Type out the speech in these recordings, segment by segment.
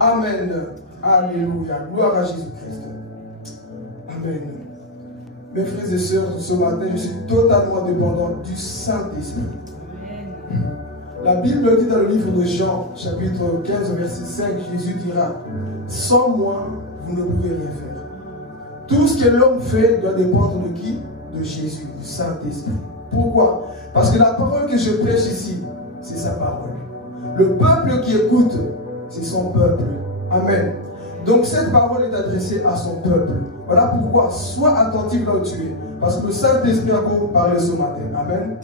Amen. Alléluia. Gloire à Jésus-Christ. Amen. Mes frères et sœurs, ce matin, je suis totalement dépendant du Saint-Esprit. La Bible dit dans le livre de Jean, chapitre 15, verset 5, Jésus dira, sans moi, vous ne pouvez rien faire. Tout ce que l'homme fait doit dépendre de qui? De Jésus, du Saint-Esprit. Pourquoi? Parce que la parole que je prêche ici, c'est sa parole. Le peuple qui écoute, c'est son peuple. Amen. Donc cette parole est adressée à son peuple. Voilà pourquoi, sois attentif là où tu es. Parce que le Saint-Esprit a beaucoup parlé ce matin. Amen.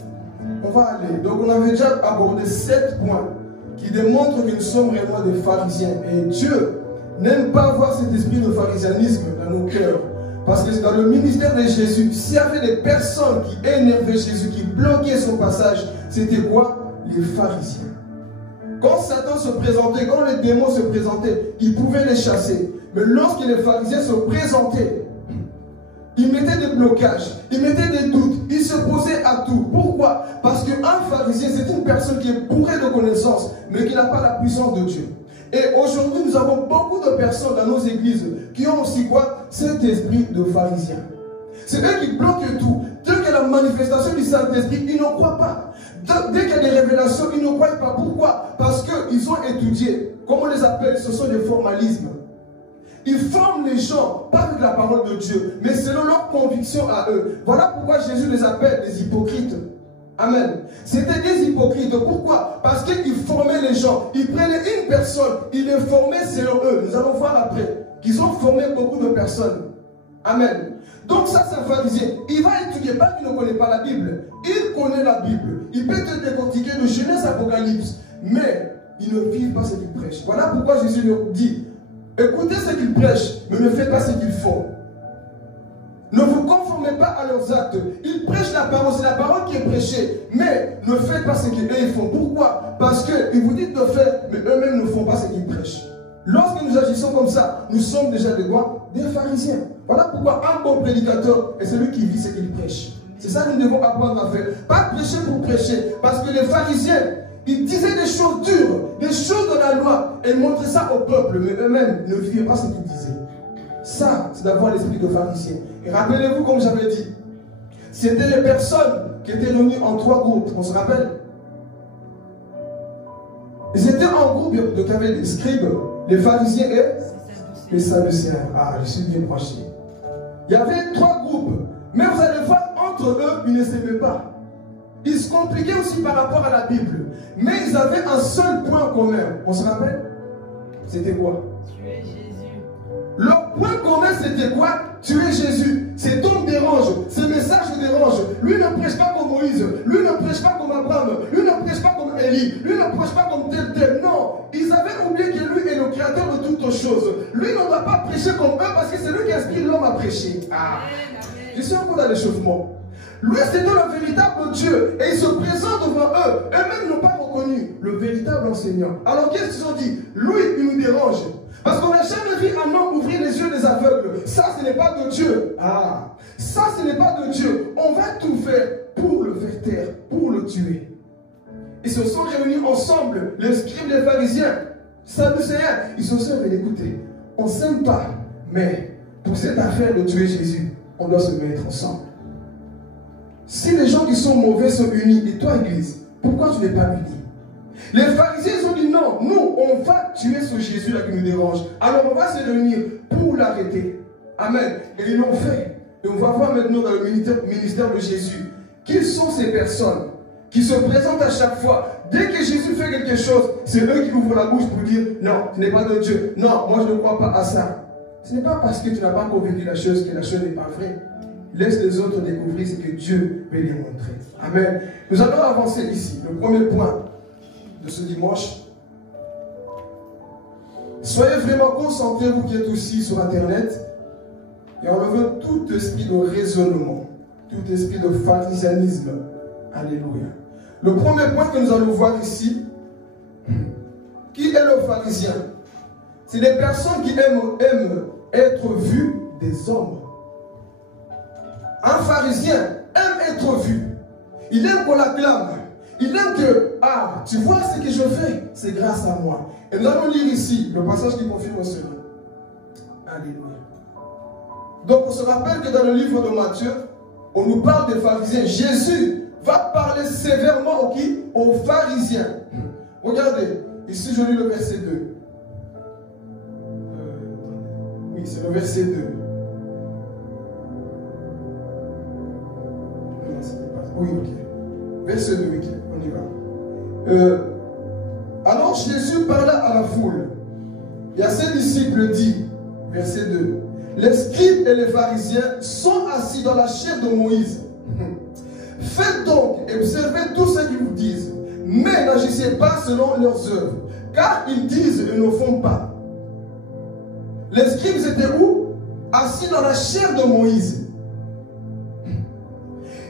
On va aller. Donc on avait déjà abordé 7 points qui démontrent que nous sommes réellement des pharisiens. Et Dieu n'aime pas voir cet esprit de pharisianisme dans nos cœurs. Parce que dans le ministère de Jésus, s'il y avait des personnes qui énervaient Jésus, qui bloquaient son passage, c'était quoi? Les pharisiens. Quand Satan se présentait, quand les démons se présentaient, ils pouvaient les chasser. Mais lorsque les pharisiens se présentaient, ils mettaient des blocages, ils mettaient des doutes, ils se posaient à tout. Pourquoi? Parce qu'un pharisien, c'est une personne qui est bourrée de connaissances, mais qui n'a pas la puissance de Dieu. Et aujourd'hui, nous avons beaucoup de personnes dans nos églises qui ont aussi quoi? Cet esprit de pharisien. C'est eux qui bloquent tout. Dès qu'il y a la manifestation du Saint-Esprit, ils ne croient pas. Dès qu'il y a des révélations, ils ne croient pas. Pourquoi? Parce qu'ils ont étudié. Comment on les appelle? Ce sont des formalismes. Ils forment les gens, pas avec la parole de Dieu, mais selon leur conviction à eux. Voilà pourquoi Jésus les appelle des hypocrites. Amen. C'était des hypocrites. Pourquoi? Parce qu'ils formaient les gens. Ils prenaient une personne, ils les formaient selon eux. Nous allons voir après qu'ils ont formé beaucoup de personnes. Amen. Donc ça, c'est un pharisien. Il va étudier, pas qu'il ne connaît pas la Bible. Il connaît la Bible. Il peut te décortiquer de Genèse à Apocalypse. Mais il ne vit pas ce qu'il prêche. Voilà pourquoi Jésus leur dit, écoutez ce qu'ils prêchent, mais ne faites pas ce qu'ils font. Ne vous conformez pas à leurs actes. Ils prêchent la parole, c'est la parole qui est prêchée. Mais ne faites pas ce qu'ils font. Pourquoi? Parce qu'ils vous disent de faire, mais eux-mêmes ne font pas ce qu'ils prêchent. Lorsque nous agissons comme ça, nous sommes déjà des quoi? Des pharisiens. Voilà pourquoi un bon prédicateur est celui qui vit ce qu'il prêche. C'est ça que nous devons apprendre à faire. Pas prêcher pour prêcher. Parce que les pharisiens, ils disaient des choses dures, des choses de la loi, et montraient ça au peuple, mais eux-mêmes ne vivaient pas ce qu'ils disaient. Ça, c'est d'avoir l'esprit de pharisien. Et rappelez-vous, comme j'avais dit, c'était les personnes qui étaient réunies en 3 groupes. On se rappelle? Ils étaient en groupe, donc il y avait les scribes, les pharisiens et les sadducéens. Ah, je suis bien branché. Il y avait 3 groupes. Mais vous allez voir, entre eux, ils ne s'aimaient pas. Ils se compliquaient aussi par rapport à la Bible. Mais ils avaient un seul point commun. On se rappelle? C'était quoi? Tuer Jésus. Leur point commun, c'était quoi? Tuer Jésus. Cet homme dérange. Ce message dérange. Lui ne prêche pas comme Moïse. Lui ne prêche pas comme Abraham. Lui ne prêche pas comme Élie. Lui ne prêche pas comme tel. Non. Ils avaient oublié que lui est le créateur de toutes choses. Lui ne doit pas prêcher comme eux parce que c'est lui qui inspire l'homme à prêcher. Ah. Je suis encore dans l'échauffement. Lui, c'était le véritable Dieu. Et il se présente devant eux. Eux-mêmes n'ont pas reconnu le véritable enseignant. Alors qu'est-ce qu'ils ont dit? Lui, il nous dérange. Parce qu'on n'a jamais vu un homme ouvrir les yeux des aveugles. Ça, ce n'est pas de Dieu. Ah, ça, ce n'est pas de Dieu. On va tout faire pour le faire taire, pour le tuer. Ils se sont réunis ensemble, les scribes, les pharisiens, sadducéens. Ils se sont dit, écoutez, on ne s'aime pas, mais pour cette affaire de tuer Jésus, on doit se mettre ensemble. Si les gens qui sont mauvais sont unis, et toi, Église, pourquoi tu n'es pas uni? Les pharisiens ont dit non, nous, on va tuer ce Jésus-là qui nous dérange. Alors on va se réunir pour l'arrêter. Amen. Et ils l'ont fait. Et on va voir maintenant dans le ministère de Jésus, qui sont ces personnes qui se présentent à chaque fois. Dès que Jésus fait quelque chose, c'est eux qui ouvrent la bouche pour dire non, ce n'est pas de Dieu. Non, moi je ne crois pas à ça. Ce n'est pas parce que tu n'as pas convaincu la chose que la chose n'est pas vraie. Laisse les autres découvrir ce que Dieu veut les montrer. Amen. Nous allons avancer ici. Le premier point de ce dimanche. Soyez vraiment concentrés, vous qui êtes aussi sur Internet, et enlevez tout esprit de raisonnement, tout esprit de pharisianisme. Alléluia. Le premier point que nous allons voir ici, qui est le pharisien? C'est des personnes qui aiment être vues des hommes. Un pharisien aime être vu. Il aime qu'on l'acclame. Il aime que, ah, tu vois ce que je fais, c'est grâce à moi. Et nous allons lire ici le passage qui confirme cela. Alléluia. Donc on se rappelle que dans le livre de Matthieu, on nous parle des pharisiens. Jésus va parler sévèrement aux pharisiens. Regardez, ici je lis le verset 2. Oui, c'est le verset 2. Oui, ok. Verset 2, ok, on y va. Alors Jésus parla à la foule. Et à ses disciples dit, verset 2, les scribes et les pharisiens sont assis dans la chaire de Moïse. Faites donc et observez tout ce qu'ils vous disent, mais n'agissez pas selon leurs œuvres, car ils disent et ne font pas. Les scribes étaient où? Assis dans la chaire de Moïse.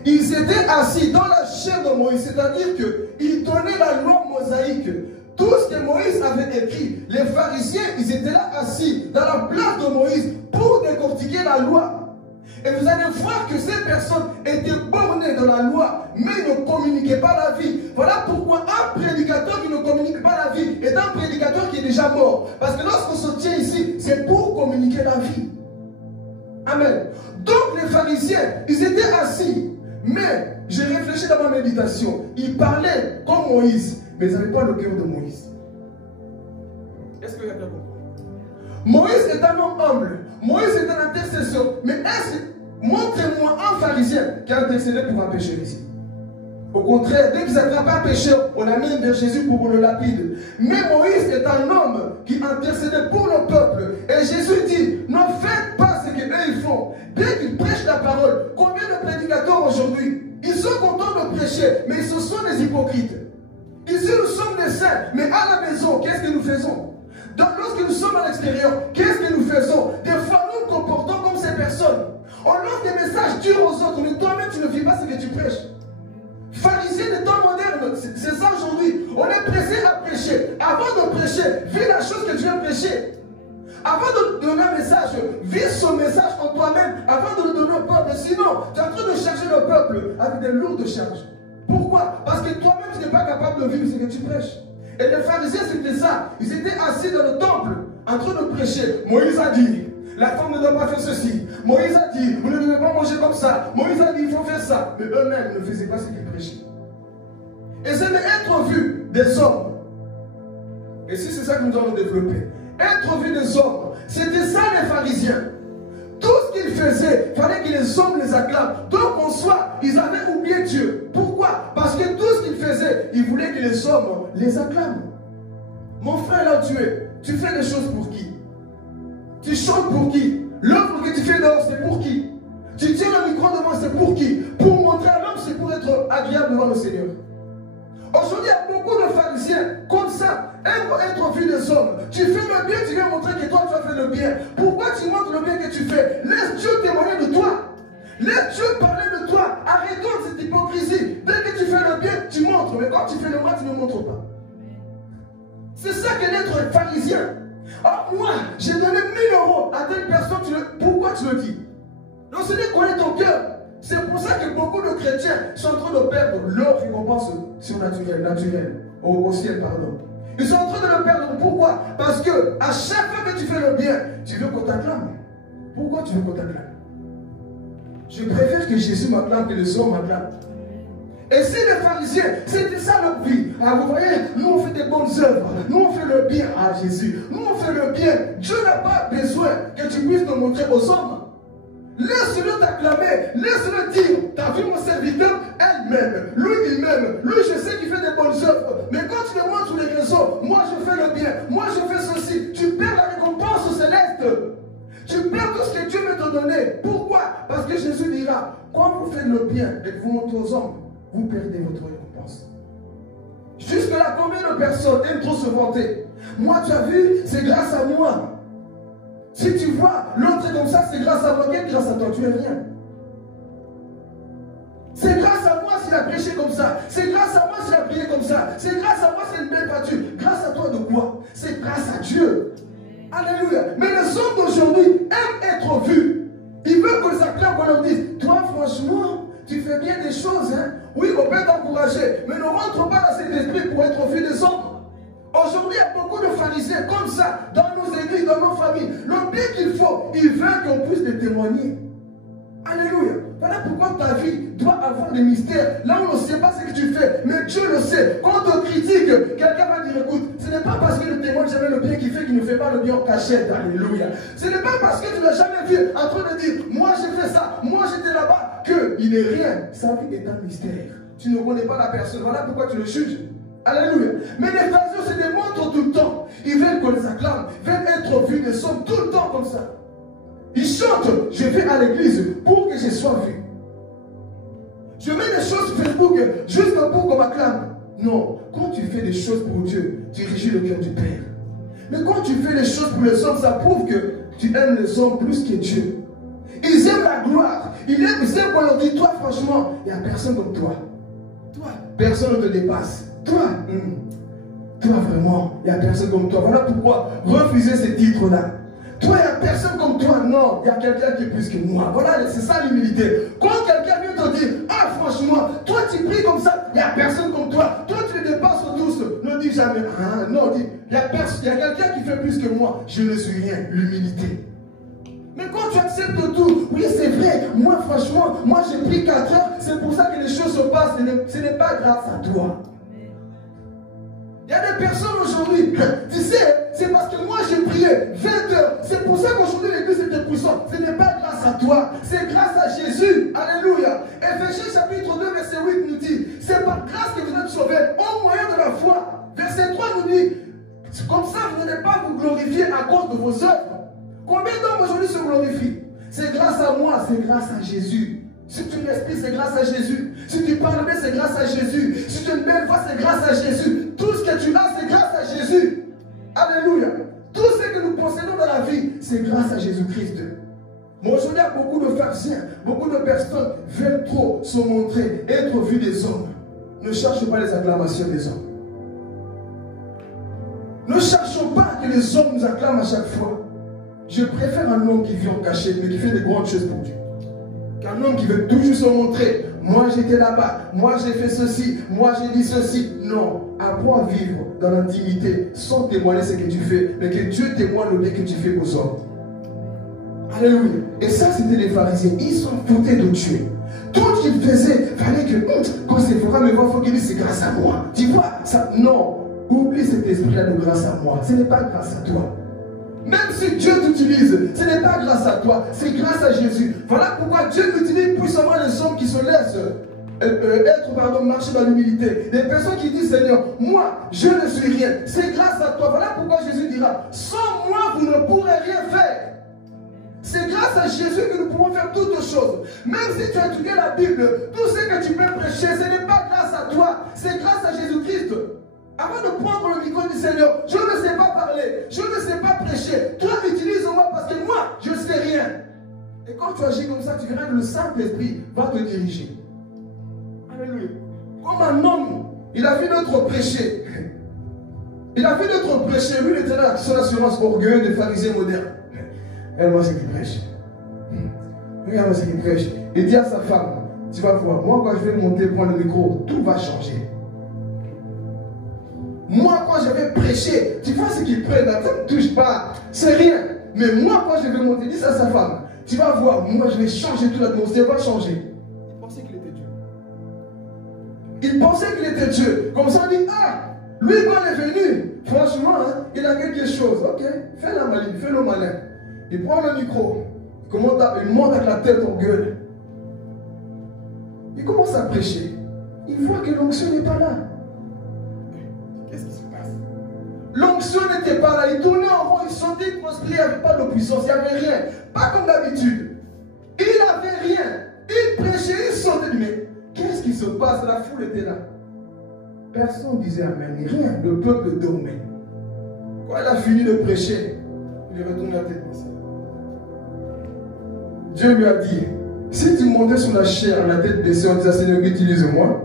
Ils étaient assis dans la chair de Moïse, c'est-à-dire qu'ils donnaient la loi mosaïque. Tout ce que Moïse avait écrit, les pharisiens, ils étaient là assis dans la place de Moïse pour décortiquer la loi. Et vous allez voir que ces personnes étaient bornées dans la loi, mais ne communiquaient pas la vie. Voilà pourquoi un prédicateur qui ne communique pas la vie est un prédicateur qui est déjà mort. Parce que lorsqu'on se tient ici, c'est pour communiquer la vie. Amen. Donc les pharisiens, ils étaient assis. Mais j'ai réfléchi dans ma méditation. Ils parlaient comme Moïse, mais ils n'avaient pas le cœur de Moïse. Est-ce que quelqu'un comprend? Moïse est un homme humble. Moïse est un intercesseur. Mais montrez-moi un pharisien qui a intercédé pour un pécheur ici. Au contraire, dès qu'ils attrapent un pécheur, on l'amène vers Jésus pour le lapide. Mais Moïse est un homme qui intercédait pour le peuple. Et Jésus dit, ne faites pas ce qu'eux ils font. Dès qu'ils prêchent la parole, combien de prédicateurs aujourd'hui, ils sont contents de prêcher, mais ce sont des hypocrites. Ici nous sommes des saints, mais à la maison, qu'est-ce que nous faisons? Donc lorsque nous sommes à l'extérieur, qu'est-ce que nous faisons? Des fois nous nous comportons comme ces personnes. On lance des messages durs aux autres, mais toi-même tu ne vis pas ce que tu prêches. Pharisiens des temps modernes, c'est ça aujourd'hui. On est pressé à prêcher. Avant de prêcher, vis la chose que tu viens prêcher. Avant de donner un message, vis ce message en toi-même avant de le donner au peuple. Sinon, tu es en train de charger le peuple avec des lourdes charges. Pourquoi? Parce que toi-même, tu n'es pas capable de vivre ce que tu prêches. Et les pharisiens, c'était ça. Ils étaient assis dans le temple, en train de prêcher. Moïse a dit, la femme ne doit pas faire ceci. Moïse a dit, vous ne devez pas manger comme ça. Moïse a dit, il faut faire ça. Mais eux-mêmes ne faisaient pas ce qu'ils prêchaient. Et c'est être vu des hommes. Et si c'est ça que nous allons développer. Être vu des hommes. C'était ça les pharisiens. Tout ce qu'ils faisaient, il fallait que les hommes les acclament. Donc en soi, ils avaient oublié Dieu. Pourquoi? Parce que tout ce qu'ils faisaient, ils voulaient que les hommes les acclament. Mon frère, là où tu fais des choses pour qui? Tu chantes pour qui? L'œuvre que tu fais dehors, c'est pour qui? Tu tiens le micro devant, c'est pour qui? Pour montrer à l'homme, c'est pour être agréable devant le Seigneur. Aujourd'hui, il y a beaucoup de pharisiens comme ça, aiment être vu des hommes. Tu fais le bien, tu viens montrer que toi, tu as fait le bien. Pourquoi tu montres le bien que tu fais? Laisse Dieu témoigner de toi. Laisse Dieu parler de toi. Arrêtons cette hypocrisie. Dès que tu fais le bien, tu montres. Mais quand tu fais le mal, tu ne montres pas. C'est ça qu'est d'être pharisien. Alors moi, j'ai donné 1000 € à telle personne. Pourquoi tu le dis? Le Seigneur connaît ton cœur. C'est pour ça que beaucoup de chrétiens sont en train de perdre leur récompense naturelle, au ciel, pardon. Ils sont en train de le perdre. Pourquoi? Parce que à chaque fois que tu fais le bien, tu veux qu'on t'acclame. Pourquoi tu veux qu'on t'acclame? Je préfère que Jésus m'acclame que les hommes m'acclament. Et si les pharisiens, c'était ça leur vie. Ah, vous voyez, nous on fait des bonnes œuvres. Nous on fait le bien à Jésus. Nous on fait le bien. Dieu n'a pas besoin que tu puisses te montrer aux hommes. Laisse-le t'acclamer, laisse-le dire, t'as vu mon serviteur, elle m'aime, lui il m'aime, lui je sais qu'il fait des bonnes œuvres, mais quand tu le montres sur les réseaux, moi je fais le bien, moi je fais ceci, tu perds la récompense céleste, tu perds tout ce que Dieu veut te donner. Pourquoi? Parce que Jésus dira, quand vous faites le bien et que vous montrez aux hommes, vous perdez votre récompense. Jusque-là, combien de personnes aiment trop se vanter? Moi tu as vu, c'est grâce à moi. Si tu vois l'autre est comme ça, c'est grâce à moi. Quelle grâce à toi? Tu es rien. C'est grâce à moi s'il a prêché comme ça. C'est grâce à moi s'il a prié comme ça. C'est grâce à moi s'il n'est pas Dieu. Grâce à toi de quoi? C'est grâce à Dieu. Alléluia. Mais les hommes d'aujourd'hui aiment être vus. Ils veulent qu'on les acclame, qu'on leur dise, toi franchement, tu fais bien des choses. Hein? Oui, on peut t'encourager, mais ne rentre pas dans cet esprit pour être au fil des hommes. Aujourd'hui, il y a beaucoup de pharisiens comme ça, dans nos églises, dans nos familles. Le bien qu'il faut, ils veulent qu'on puisse les témoigner. Alléluia. Voilà pourquoi ta vie doit avoir des mystères. Là où on ne sait pas ce que tu fais, mais Dieu le sait. Quand on te critique, quelqu'un va dire, écoute, ce n'est pas parce qu'il ne témoigne jamais le bien qu'il fait qu'il ne fait pas le bien en cachette. Alléluia. Ce n'est pas parce que tu ne l'as jamais vu en train de dire, moi j'ai fait ça, moi j'étais là-bas, qu'il n'est rien. Sa vie est un mystère. Tu ne connais pas la personne. Voilà pourquoi tu le juges. Alléluia. Mais les pharisiens se démontrent tout le temps. Ils veulent qu'on les acclame, veulent être vus des hommes tout le temps comme ça. Ils chantent, je vais à l'église pour que je sois vu. Je mets des choses sur Facebook juste pour qu'on m'acclame. Non, quand tu fais des choses pour Dieu, tu régis le cœur du Père. Mais quand tu fais des choses pour les hommes, ça prouve que tu aimes les hommes plus que Dieu. Ils aiment la gloire. Ils aiment qu'on leur dit, toi franchement, il n'y a personne comme toi. Toi, personne ne te dépasse. Toi, toi vraiment, il n'y a personne comme toi. Voilà pourquoi refuser ces titres-là. Toi, il n'y a personne comme toi. Non, il y a quelqu'un qui est plus que moi. Voilà, c'est ça l'humilité. Quand quelqu'un vient te dire, ah franchement, toi tu pries comme ça, il n'y a personne comme toi. Toi tu les dépasses tous. Ne dis jamais, ah non, dis, il y a quelqu'un qui fait plus que moi. Je ne suis rien. L'humilité. Mais quand tu acceptes tout, oui c'est vrai, moi franchement, moi j'ai pris 4 heures, c'est pour ça que les choses se passent. Ce n'est pas grâce à toi. Il y a des personnes aujourd'hui, tu sais, c'est parce que moi j'ai prié 20 heures. C'est pour ça qu'aujourd'hui l'église était puissante. Ce n'est pas grâce à toi, c'est grâce à Jésus. Alléluia. Éphésiens chapitre 2, verset 8 nous dit, c'est par grâce que vous êtes sauvés au moyen de la foi. Verset 3 nous dit, comme ça vous n'allez pas vous glorifier à cause de vos œuvres. Combien d'hommes aujourd'hui se glorifient? C'est grâce à moi, c'est grâce à Jésus. Si tu respires, c'est grâce à Jésus. Si tu parles bien, c'est grâce à Jésus. Si tu as une belle voix, c'est grâce à Jésus. Tout ce que tu as, c'est grâce à Jésus. Alléluia. Tout ce que nous possédons dans la vie, c'est grâce à Jésus-Christ. Mais aujourd'hui, il y a beaucoup de pharisiens, beaucoup de personnes veulent trop se montrer, être vus des hommes. Ne cherchez pas les acclamations des hommes. Ne cherchons pas que les hommes nous acclament à chaque fois. Je préfère un homme qui vit en cachette, mais qui fait de grandes choses pour Dieu. Qu'un homme qui veut toujours se montrer. Moi j'étais là-bas, moi j'ai fait ceci, moi j'ai dit ceci. Non, apprends à vivre dans l'intimité sans témoigner ce que tu fais, mais que Dieu témoigne le bien que tu fais aux hommes. Alléluia. Et ça c'était les pharisiens, ils s'en foutaient de Dieu. Tout ce qu'ils faisaient, fallait que quand c'est vrai, mais il faut qu'ils disent c'est grâce à moi. Tu vois, ça, non, oublie cet esprit-là de grâce à moi, ce n'est pas grâce à toi. Même si Dieu t'utilise, ce n'est pas grâce à toi, c'est grâce à Jésus. Voilà pourquoi Dieu utilise puissamment les hommes qui se laissent marcher dans l'humilité. Des personnes qui disent, Seigneur, moi, je ne suis rien. C'est grâce à toi. Voilà pourquoi Jésus dira, sans moi, vous ne pourrez rien faire. C'est grâce à Jésus que nous pouvons faire toutes choses. Même si tu as étudié la Bible, tout ce que tu peux prêcher, ce n'est pas grâce à toi, c'est grâce à Jésus-Christ. Avant de prendre le micro du Seigneur, je ne sais pas parler, je ne sais pas prêcher. Toi, utilise-moi parce que moi, je ne sais rien. Et quand tu agis comme ça, tu verras que le Saint-Esprit va te diriger. Alléluia. Comme un homme, il a vu notre prêcher. Il a vu notre prêcher. Lui, il était là, son assurance orgueilleuse des pharisiens modernes. Regarde-moi ce qu'il prêche. Regarde-moi ce qu'il prêche. Il dit à sa femme, tu vas voir, moi, quand je vais monter, prendre le micro, tout va changer. Moi, quand je vais prêcher, tu vois ce qu'il prête, ça ne me touche pas, c'est rien. Mais moi, quand je vais monter, dis ça à sa femme, tu vas voir, moi, je vais changer toute l'atmosphère, va changer. Il pensait qu'il était Dieu. Il pensait qu'il était Dieu. Comme ça, on dit, ah, lui, quand il est venu, franchement, hein, il a quelque chose. Ok, fais la maline, fais le malin. Il prend le micro, il monte avec la tête en gueule. Il commence à prêcher. Il voit que l'onction n'est pas là. Qu'est-ce qui se passe? L'onction n'était pas là. Il tournait en rond, il sentait, il transpirait, il n'y avait pas de puissance, il n'y avait rien. Pas comme d'habitude. Il n'avait rien. Il prêchait, il sentait. Mais qu'est-ce qui se passe? La foule était là. Personne ne disait amen, rien. Le peuple dormait. Quand il a fini de prêcher, il est retourné la tête comme ça. Dieu lui a dit, si tu montais sur la chair, la tête baissée, en disant Seigneur, utilise-moi,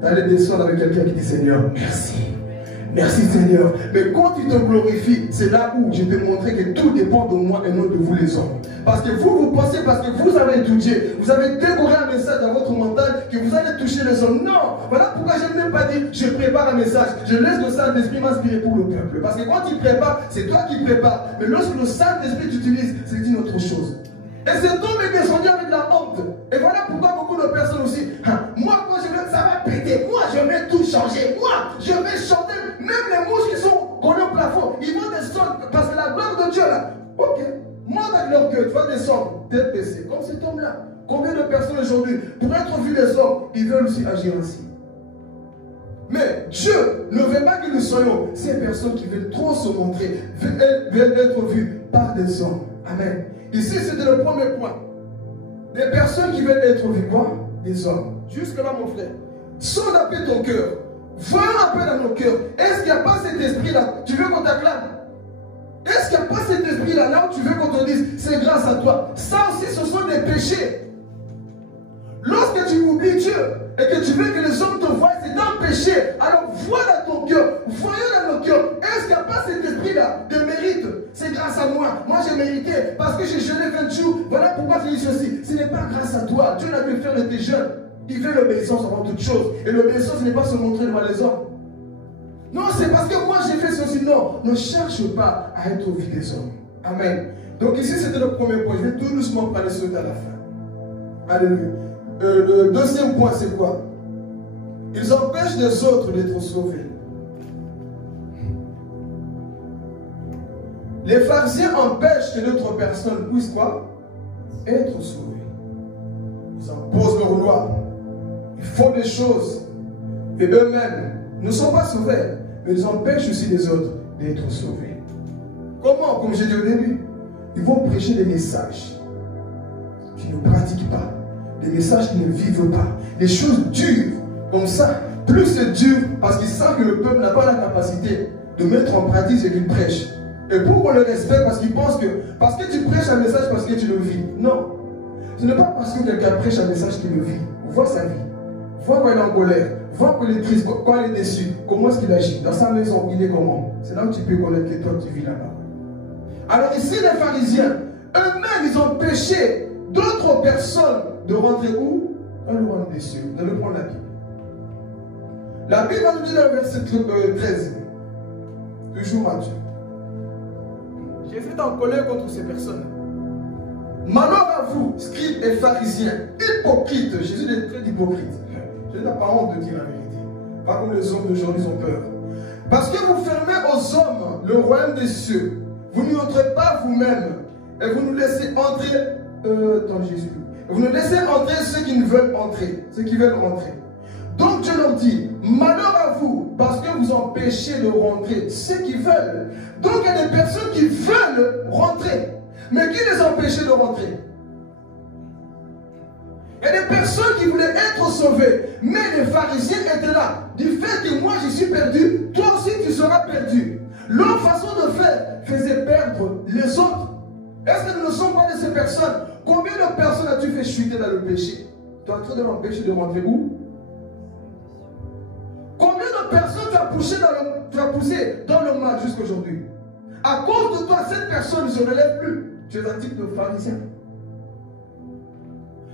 tu allais descendre avec quelqu'un qui dit Seigneur, merci. Merci Seigneur. Mais quand tu te glorifies, c'est là où je te montrer que tout dépend de moi et non de vous les hommes. Parce que vous pensez, parce que vous avez étudié, vous avez décoré un message dans votre mental que vous allez toucher les hommes. Non, voilà pourquoi je n'aime pas dire je prépare un message. Je laisse le Saint-Esprit m'inspirer pour le peuple. Parce que quand il prépare, c'est toi qui prépares. Mais lorsque le Saint-Esprit t'utilise, c'est une autre chose. Et cet homme est descendu avec la honte. Et voilà pourquoi beaucoup de personnes aussi, moi quand je vais, ça va péter, moi je vais tout changer, moi je vais chanter, même les mouches qui sont collées au plafond, ils vont descendre, parce que la gloire de Dieu là, ok, monte avec leur cœur, tu vas descendre, tête baissée, comme cet homme-là. Combien de personnes aujourd'hui, pour être vu des hommes, ils veulent aussi agir ainsi. Mais Dieu ne veut pas que nous soyons ces personnes qui veulent trop se montrer, veulent être vues par des hommes. Amen. Ici, c'était le premier point. Des personnes qui veulent être vues, quoi? Des hommes. Jusque-là, mon frère. Sonde un peu ton cœur. Voyons un peu dans nos cœurs. Est-ce qu'il n'y a pas cet esprit-là? Tu veux qu'on t'acclame? Est-ce qu'il n'y a pas cet esprit-là, là où tu veux qu'on te dise, c'est grâce à toi? Ça aussi, ce sont des péchés. Lorsque tu oublies Dieu et que tu veux que les hommes te voient, c'est un péché. Alors, vois dans ton cœur, voyons dans nos cœurs. Est-ce qu'il n'y a pas cet esprit-là de mérite? C'est grâce à moi. Moi, j'ai mérité parce que j'ai jeûné 20 jours. Voilà pourquoi je dis ceci. Ce n'est pas grâce à toi. Dieu n'a pu faire de tes jeûnes. Il veut l'obéissance avant toute chose. Et l'obéissance, ce n'est pas se montrer devant les hommes. Non, c'est parce que moi, j'ai fait ceci. Non, ne cherche pas à être au vu des hommes. Amen. Donc ici, c'était le premier point. Je vais tout doucement parler de ça à la fin. Alléluia. Le deuxième point, c'est quoi? Ils empêchent les autres d'être sauvés. Les pharisiens empêchent que d'autres personnes puissent quoi? Être sauvées. Ils imposent leur loi. Ils font des choses. Et eux-mêmes ne sont pas sauvés. Mais ils empêchent aussi les autres d'être sauvés. Comment? Comme j'ai dit au début, ils vont prêcher des messages qu'ils ne pratiquent pas. Des messages qui ne vivent pas. Des choses dures. Comme ça, plus c'est dur parce qu'ils savent que le peuple n'a pas la capacité de mettre en pratique ce qu'il prêche. Et pour qu'on le respecte, parce qu'ils pensent que parce que tu prêches un message, parce que tu le vis. Non. Ce n'est pas parce que quelqu'un prêche un message qu'il le vit. Vois sa vie. Vois quand il est en colère. Vois quand il est triste, quand il est déçu. Comment est-ce qu'il agit? Dans sa maison, il est comment? C'est là où tu peux connaître que toi tu vis là-bas. Alors ici, les pharisiens, eux-mêmes, ils ont péché d'autres personnes de rentrer où? Dans le royaume des cieux. Dans le point de la Bible. La Bible va nous dire dans le verset 13. Toujours Matthieu. Jésus est en colère contre ces personnes. Malheur à vous, scribes et pharisiens, hypocrites. Jésus est très hypocrite. Je n'ai pas honte de dire la vérité. Pas comme les hommes d'aujourd'hui ont peur. Parce que vous fermez aux hommes le royaume des cieux. Vous n'y entrez pas vous-même. Et vous nous laissez entrer dans Jésus. Vous nous laissez entrer ceux qui ne veulent entrer. Ceux qui veulent rentrer. Donc Dieu leur dit, malheur à vous, parce que vous empêchez de rentrer ceux qui veulent. Donc il y a des personnes qui veulent rentrer. Mais qui les empêchait de rentrer? Il y a des personnes qui voulaient être sauvées. Mais les pharisiens étaient là. Du fait que moi je suis perdu, toi aussi tu seras perdu. Leur façon de faire faisait perdre les autres. Est-ce que nous ne sommes pas de ces personnes? Combien de personnes as-tu fait chuter dans le péché? Tu es en train de l'empêcher de rentrer où? Combien de personnes tu as poussé dans le mal jusqu'à aujourd'hui? À cause de toi, cette personne ne se relève plus. Tu es un type de pharisien.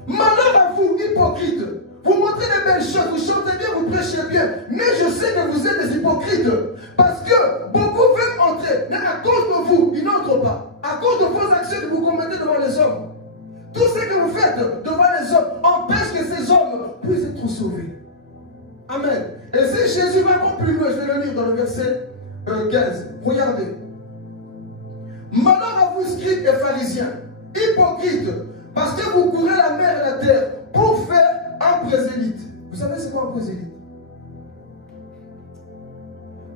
Malheur à vous, hypocrites. Vous montrez des belles choses, vous chantez bien, vous prêchez bien. Mais je sais que vous êtes des hypocrites. Parce que beaucoup veulent entrer. Mais à cause de vous, ils n'entrent pas. À cause de vos actions que vous commettez devant les hommes. Tout ce que vous faites devant les hommes empêche que ces hommes puissent être sauvés. Amen. Et si Jésus va encore plus loin, je vais le lire dans le verset 15. Regardez. Malheur à vous, scribes et pharisiens, hypocrites, parce que vous courez la mer et la terre pour faire un prosélyte. Vous savez c'est quoi un prosélyte?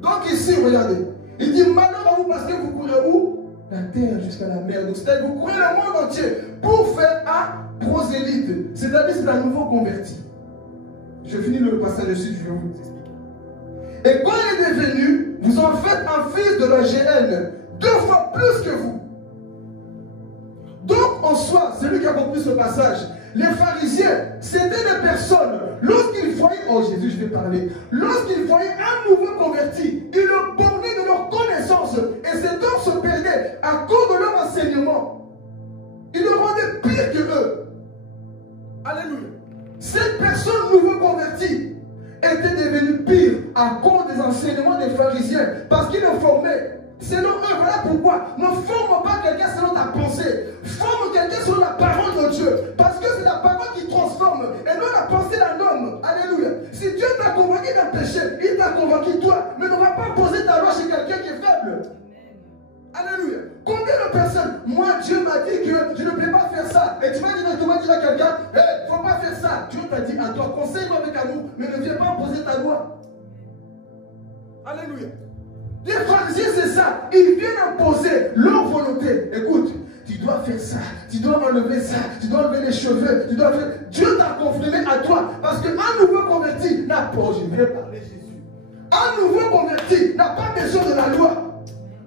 Donc ici, regardez. Il dit malheur à vous parce que vous courez où? La terre jusqu'à la mer. Donc c'est-à-dire que vous courez le monde entier pour faire un prosélyte. C'est-à-dire c'est un nouveau converti. Je finis le passage dessus, je vais vous expliquer. Et quand il est devenu, vous en faites un fils de la géhenne, 2 fois plus que vous. Donc en soi, celui qui a compris ce passage, Les pharisiens, c'était des personnes, lorsqu'ils voyaient, oh Jésus, je vais parler, lorsqu'ils voyaient un nouveau converti, ils le bornaient de leur connaissance, et cet homme se perdait à cause de leur enseignement. Ils le rendaient pire que eux. Alléluia. Cette personne nouveau convertie était devenue pire à cause des enseignements des pharisiens, parce qu'ils le formaient selon eux. Voilà pourquoi ne forme pas quelqu'un selon ta pensée, forme quelqu'un selon la parole de Dieu, parce que c'est la parole qui transforme et non la pensée d'un homme. Alléluia. Si Dieu t'a convaincu d'un péché, il t'a convaincu toi, mais ne va pas poser ta loi chez quelqu'un qui est faible. Alléluia. Combien de personnes, moi Dieu m'a dit que je ne peux pas faire ça, et tu vas directement dire à quelqu'un, hey, il ne faut pas faire ça. Dieu t'a dit à toi, conseille-moi avec amour, mais ne viens pas poser ta loi. Alléluia. Les pharisiens, c'est ça. Ils viennent imposer leur volonté. Écoute, tu dois faire ça, tu dois enlever ça, tu dois enlever les cheveux, tu dois faire... Dieu t'a confirmé à toi, parce qu'un nouveau converti n'a pas, je vais parler Jésus. Un nouveau converti n'a pas besoin de la loi.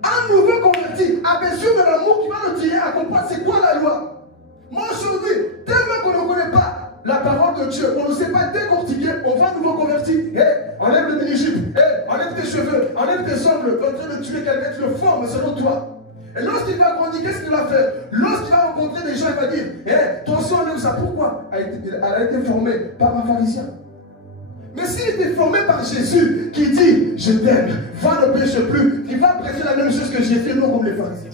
Un nouveau converti a besoin de l'amour qui va le tirer à comprendre c'est quoi la loi. Moi aujourd'hui, tellement qu'on ne connaît pas la parole de Dieu, on ne sait pas décortiquer, on va nouveau converti. Enlève le mini-jupe, enlève tes cheveux, enlève tes ongles, en train de tuer quelqu'un, tu le formes selon toi. Et lorsqu'il va grandir, qu'est-ce qu'il va faire? Lorsqu'il va rencontrer des gens, il va dire, ton sang enlève ça. Pourquoi? Elle a été formée par un pharisien. Mais s'il était formé par Jésus, qui dit, je t'aime, va ne péche plus, il va prêcher la même chose que j'ai fait, non comme les pharisiens.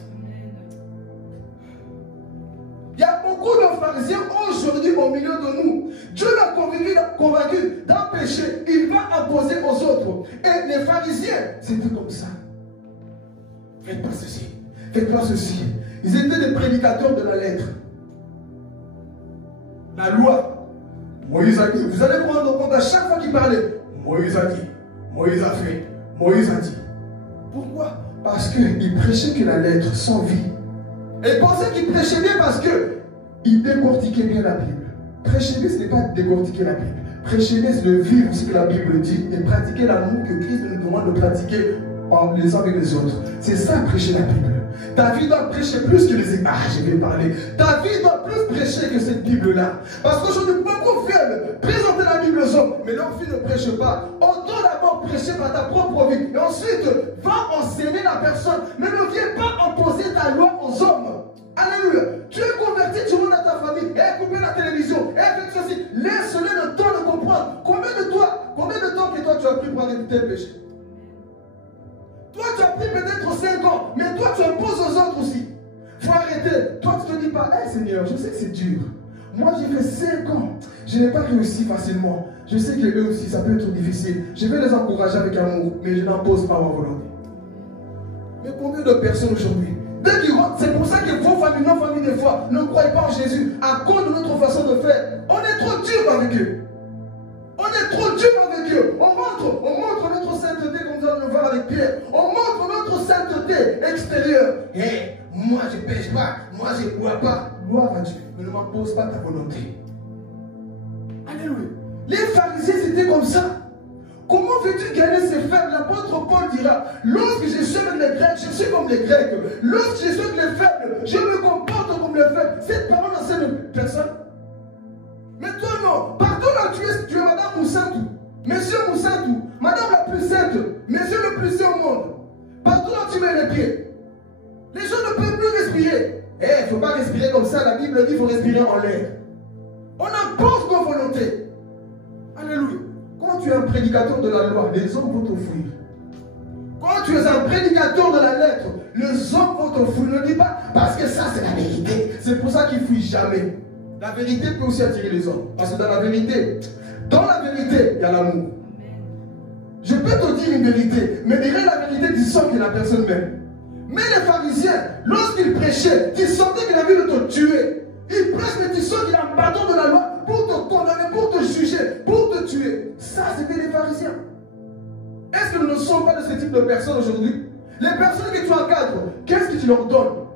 Il y a beaucoup de pharisiens aujourd'hui au milieu de nous. Dieu l'a convaincu d'un péché, il va imposer aux autres. Et les pharisiens, c'était comme ça. Faites pas ceci, faites pas ceci. Ils étaient des prédicateurs de la lettre. La loi. Moïse a dit, vous allez vous rendre compte à chaque fois qu'il parlait, Moïse a dit, Moïse a fait, Moïse a dit. Pourquoi? Parce qu'il prêchait que la lettre sans vie. Et il pensait qu'il prêchait bien parce qu'il décortiquait bien la Bible. Prêcher bien, ce n'est pas décortiquer la Bible. Prêcher bien, c'est de vivre ce que la Bible dit et pratiquer l'amour que Christ nous demande de pratiquer les uns avec les autres. C'est ça, prêcher la Bible. Ta vie doit prêcher plus que les... Ah, je vais parler. Ta vie doit plus prêcher que cette Bible-là. Parce qu'aujourd'hui, beaucoup viennent présenter la Bible aux hommes, mais leur vie ne prêche pas. On doit d'abord prêcher par ta propre vie. Et ensuite, va enseigner la personne. Mais ne viens pas imposer ta loi aux hommes. Alléluia. Tu es converti, tu montes dans ta famille. Coupez la télévision. Faites ceci. Laisse-le le temps de comprendre. Combien de temps que toi tu as pris pour arrêter tes péchés? Toi, tu as pris peut-être 5 ans, mais toi, tu imposes aux autres aussi. Il faut arrêter. Toi, tu ne te dis pas, Seigneur, je sais que c'est dur. Moi, j'ai fait 5 ans. Je n'ai pas réussi facilement. Je sais que eux aussi, ça peut être difficile. Je vais les encourager avec amour, mais je n'impose pas ma volonté. Mais combien de personnes aujourd'hui, dès qu'ils rentrent, c'est pour ça que vos familles, nos familles, des fois, ne croient pas en Jésus à cause de notre façon de faire. On est trop dur avec eux. On est trop dur avec eux. On montre notre sainteté comme nous allons le voir avec Pierre. On montre notre sainteté extérieure. Moi je ne pêche pas, moi je ne bois pas. Gloire à Dieu, mais ne m'impose pas ta volonté. Alléluia. Les pharisiens c'était comme ça. Comment veux-tu gagner ces faibles? L'apôtre Paul dira, lorsque je suis avec les Grecs, je suis comme les Grecs. Lorsque je suis avec les faibles, je me comporte comme les faibles. Cette parole n'enseigne personne. Mais toi non, partout là tu es Madame Moussantou, Monsieur Moussantou, Madame la plus sainte, Monsieur le plus saint au monde. Partout là tu mets les pieds. Les gens ne peuvent plus respirer. Il ne faut pas respirer comme ça, la Bible dit qu'il faut respirer en l'air. On impose nos volontés. Alléluia. Quand tu es un prédicateur de la loi, les hommes vont t'offrir. Quand tu es un prédicateur de la lettre, les hommes vont t'offrir. Ne dis pas, parce que ça c'est la vérité. C'est pour ça qu'ils ne fuient jamais. La vérité peut aussi attirer les hommes. Parce que dans la vérité, il y a l'amour. Je peux te dire une vérité, mais derrière la vérité, tu sens que la personne m'aime. Mais les pharisiens, lorsqu'ils prêchaient, tu sentais qu'il a envie de te tuer. Ils prêchent, mais tu sens qu'il a un bâton de la loi pour te condamner, pour te juger, pour te tuer. Ça, c'était les pharisiens. Est-ce que nous ne sommes pas de ce type de personnes aujourd'hui? Les personnes que tu encadres, qu'est-ce que tu leur donnes?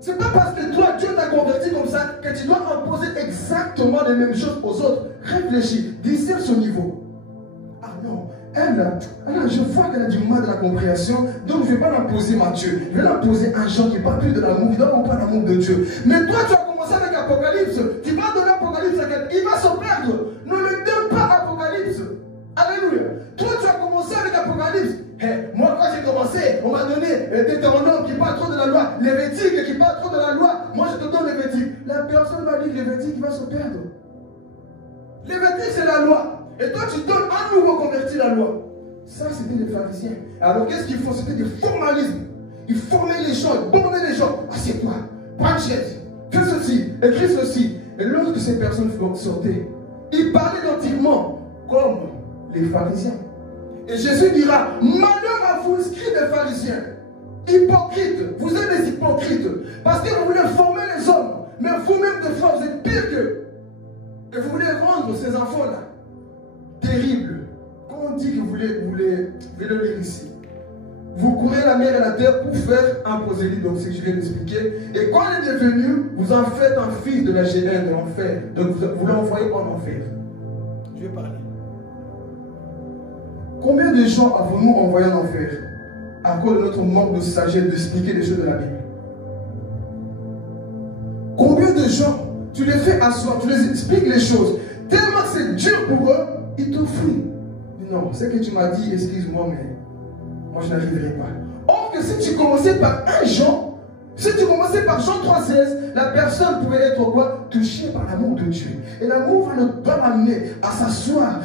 C'est pas parce que toi, Dieu t'a converti comme ça que tu dois imposer exactement les mêmes choses aux autres. Réfléchis, discerne son niveau. Ah non, je vois qu'elle a du mal de la compréhension, donc je ne vais pas l'imposer Matthieu. Je vais l'imposer un Jean qui n'est pas plus de l'amour, qui ne donne pas l'amour de Dieu. Mais toi, tu as commencé avec Apocalypse, tu vas donner pas trop de la loi, moi je te donne Lévitique. La personne va lire Lévitique, il va se perdre. Lévitique, c'est la loi. Et toi, tu donnes à nouveau converti la loi. Ça, c'était les pharisiens. Alors, qu'est-ce qu'ils font? C'était du formalisme. Ils formaient les gens, ils bornaient les gens. Assieds-toi, prends une chaise, fais ceci, écris ceci. Et lorsque ces personnes sortaient, ils parlaient gentiment comme les pharisiens. Et Jésus dira, malheur à vous, scribes et pharisiens, hypocrites, vous êtes des hypocrites, parce que vous voulez former les hommes, mais vous-même de fois, vous êtes pire qu'eux. Et vous voulez rendre ces enfants-là terribles. Quand on dit que vous voulez le lire ici, vous courez la mer et la terre pour faire un prosélyte, donc c'est ce que je viens d'expliquer. Et quand il est devenu, vous en faites un fils de la géhenne, de l'enfer. Donc vous l'envoyez en enfer. Je vais parler. Combien de gens avons-nous envoyé en enfer à cause de notre manque de sagesse d'expliquer les choses de la Bible? Combien de gens tu les fais asseoir, tu les expliques les choses, tellement que c'est dur pour eux, ils te fuient. Non, ce que tu m'as dit, excuse-moi, mais moi je n'arriverai pas. Or que si tu commençais par un Jean, si tu commençais par Jean 3,16, la personne pouvait être quoi? Touchée par l'amour de Dieu. Et l'amour va l'amener à s'asseoir.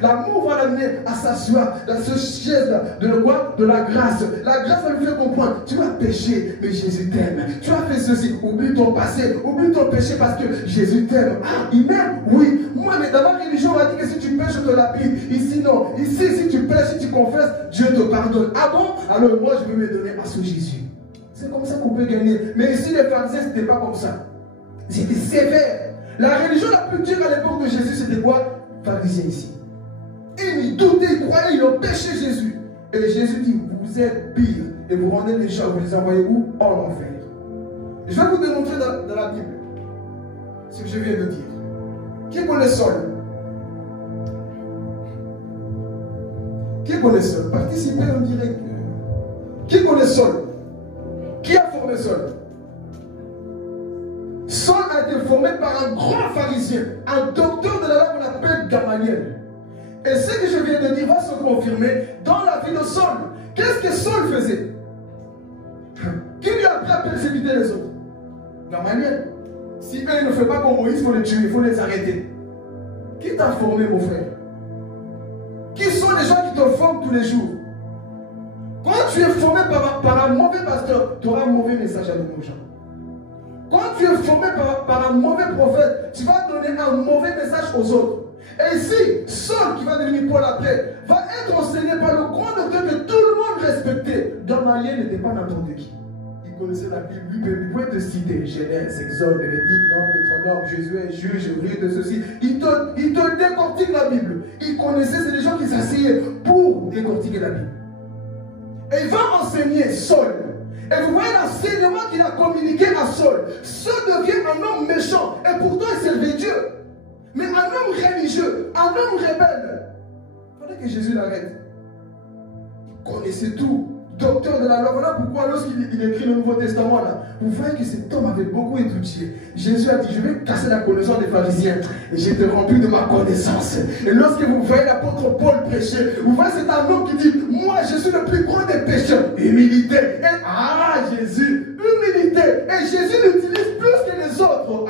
L'amour va l'amener à s'asseoir dans ce chaise de quoi? De la grâce. La grâce va lui faire comprendre. Tu as péché, mais Jésus t'aime. Tu as fait ceci. Oublie ton passé, oublie ton péché parce que Jésus t'aime. Ah, il m'aime? Oui. Moi, mais dans ma religion, on m'a dit que si tu pêches, je te lapide. Ici, non. Ici, si tu pêches, si tu confesses, Dieu te pardonne. Ah bon? Alors moi, je vais me donner à ce Jésus. C'est comme ça qu'on peut gagner. Mais ici, les pharisiens, ce n'était pas comme ça. C'était sévère. La religion la plus dure à l'époque de Jésus, c'était quoi? Pharisiens ici. Ils doutaient, ils croyaient, ils ont péché Jésus. Et Jésus dit, vous êtes pire. Et vous rendez les gens, vous les envoyez où? En enfer. Je vais vous démontrer dans la Bible ce que je viens de dire. Qui connaît Saul? Qui connaît Saul? Participez en direct. Qui connaît Saul? Qui a formé Saul? Saul a été formé par un grand pharisien, un docteur de la loi qu'on appelle Gamaliel. Et ce que je viens de dire va se confirmer dans la vie de Saul. Qu'est-ce que Saul faisait? Qui lui a appris à persécuter les autres? Gamaliel. Si eux ne font pas comme Moïse, il faut les tuer, il faut les arrêter. Qui t'a formé, mon frère? Qui sont les gens qui te forment tous les jours? Quand tu es formé par un mauvais pasteur, tu auras un mauvais message à donner aux gens. Quand tu es formé par un mauvais prophète, tu vas donner un mauvais message aux autres. Et ici, Saul, qui va devenir Paul après, va être enseigné par le grand docteur que tout le monde respectait. Gamaliel n'était pas n'importe qui. Il connaissait la Bible, il pouvait te citer Genèse, Exode, Lévitique, Nombre, Deutéronome, Jésus est juge, rue de ceci. Il te décortique la Bible. Il connaissait, c'est des gens qui s'asseyaient pour décortiquer la Bible. Et il va enseigner Saul. Et vous voyez l'enseignement qu'il a communiqué à Saul. Saul devient un homme méchant. Et pourtant il servait Dieu. Mais un homme religieux, un homme rebelle. Il fallait que Jésus l'arrête. Il connaissait tout. Docteur de la loi. Voilà pourquoi lorsqu'il écrit le Nouveau Testament là, vous voyez que cet homme avait beaucoup étudié. Jésus a dit, je vais casser la connaissance des pharisiens et j'ai été rempli de ma connaissance. Et lorsque vous voyez l'apôtre Paul prêcher, vous voyez c'est un homme qui dit, moi je suis le plus grand des pécheurs. Humilité. Et Jésus, humilité. Et Jésus l'utilise plus que les autres.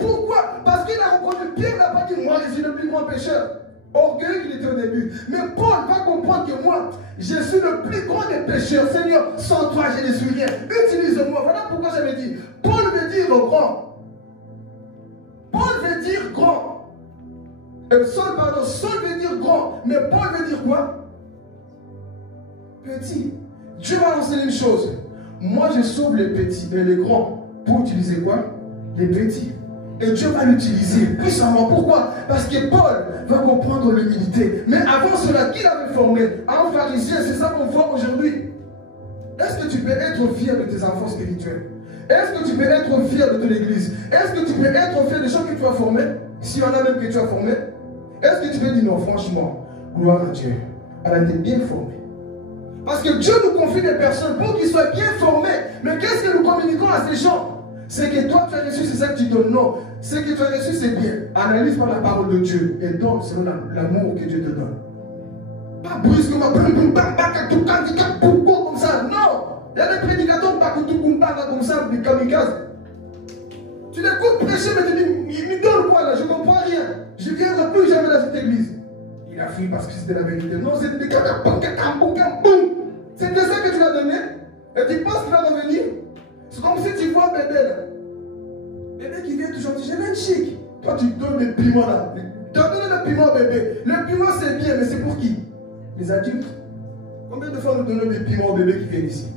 Pourquoi? Parce qu'il a reconnu, Pierre n'a pas dit, moi je suis le plus grand pécheur. Orgueil, il était au début. Mais Paul va comprendre que moi, je suis le plus grand des pécheurs. Seigneur, sans toi, je ne suis rien. Utilise-moi. Voilà pourquoi j'avais dit. Paul veut dire grand. Paul veut dire grand. Saul veut dire grand. Mais Paul veut dire quoi? Petit. Dieu va lancer une chose. Moi, je sauve les petits et les grands. Pour utiliser quoi? Les petits. Et Dieu va l'utiliser puissamment. Pourquoi? Parce que Paul va comprendre l'humilité. Mais avant cela, qui l'avait formé? Un pharisien, c'est ça qu'on forme aujourd'hui. Est-ce que tu peux être fier de tes enfants spirituels? Est-ce que tu peux être fier de ton église? Est-ce que tu peux être fier des gens que tu as formés? S'il y en a même que tu as formés. Est-ce que tu peux dire non, franchement, gloire à Dieu, elle a été bien formée. Parce que Dieu nous confie des personnes pour qu'ils soient bien formés. Mais qu'est-ce que nous communiquons à ces gens? C'est que toi tu as reçu, c'est ça que tu donnes. Non. Ce que tu as reçu, c'est bien. Analyse par la parole de Dieu et donne selon l'amour que Dieu te donne. Pas brusquement, comme ça. Non. Il y a des prédicateurs comme du kamikaze. Tu l'écoutes prêcher, mais tu dis, il me donne quoi là? Je ne comprends rien. Je ne viendrai plus jamais dans cette église. Il a fui parce que c'était la vérité. Non, c'était des c'était ça que tu l'as donné. Et tu penses qu'il va revenir. C'est comme si tu vois un bébé là. Bébé qui vient toujours dire, j'ai un chic. Toi, tu donnes des piments là. Tu as donné le piment au bébé. Le piment, c'est bien, mais c'est pour qui? Les adultes. Combien de fois nous donnons des piments au bébé qui vient ici?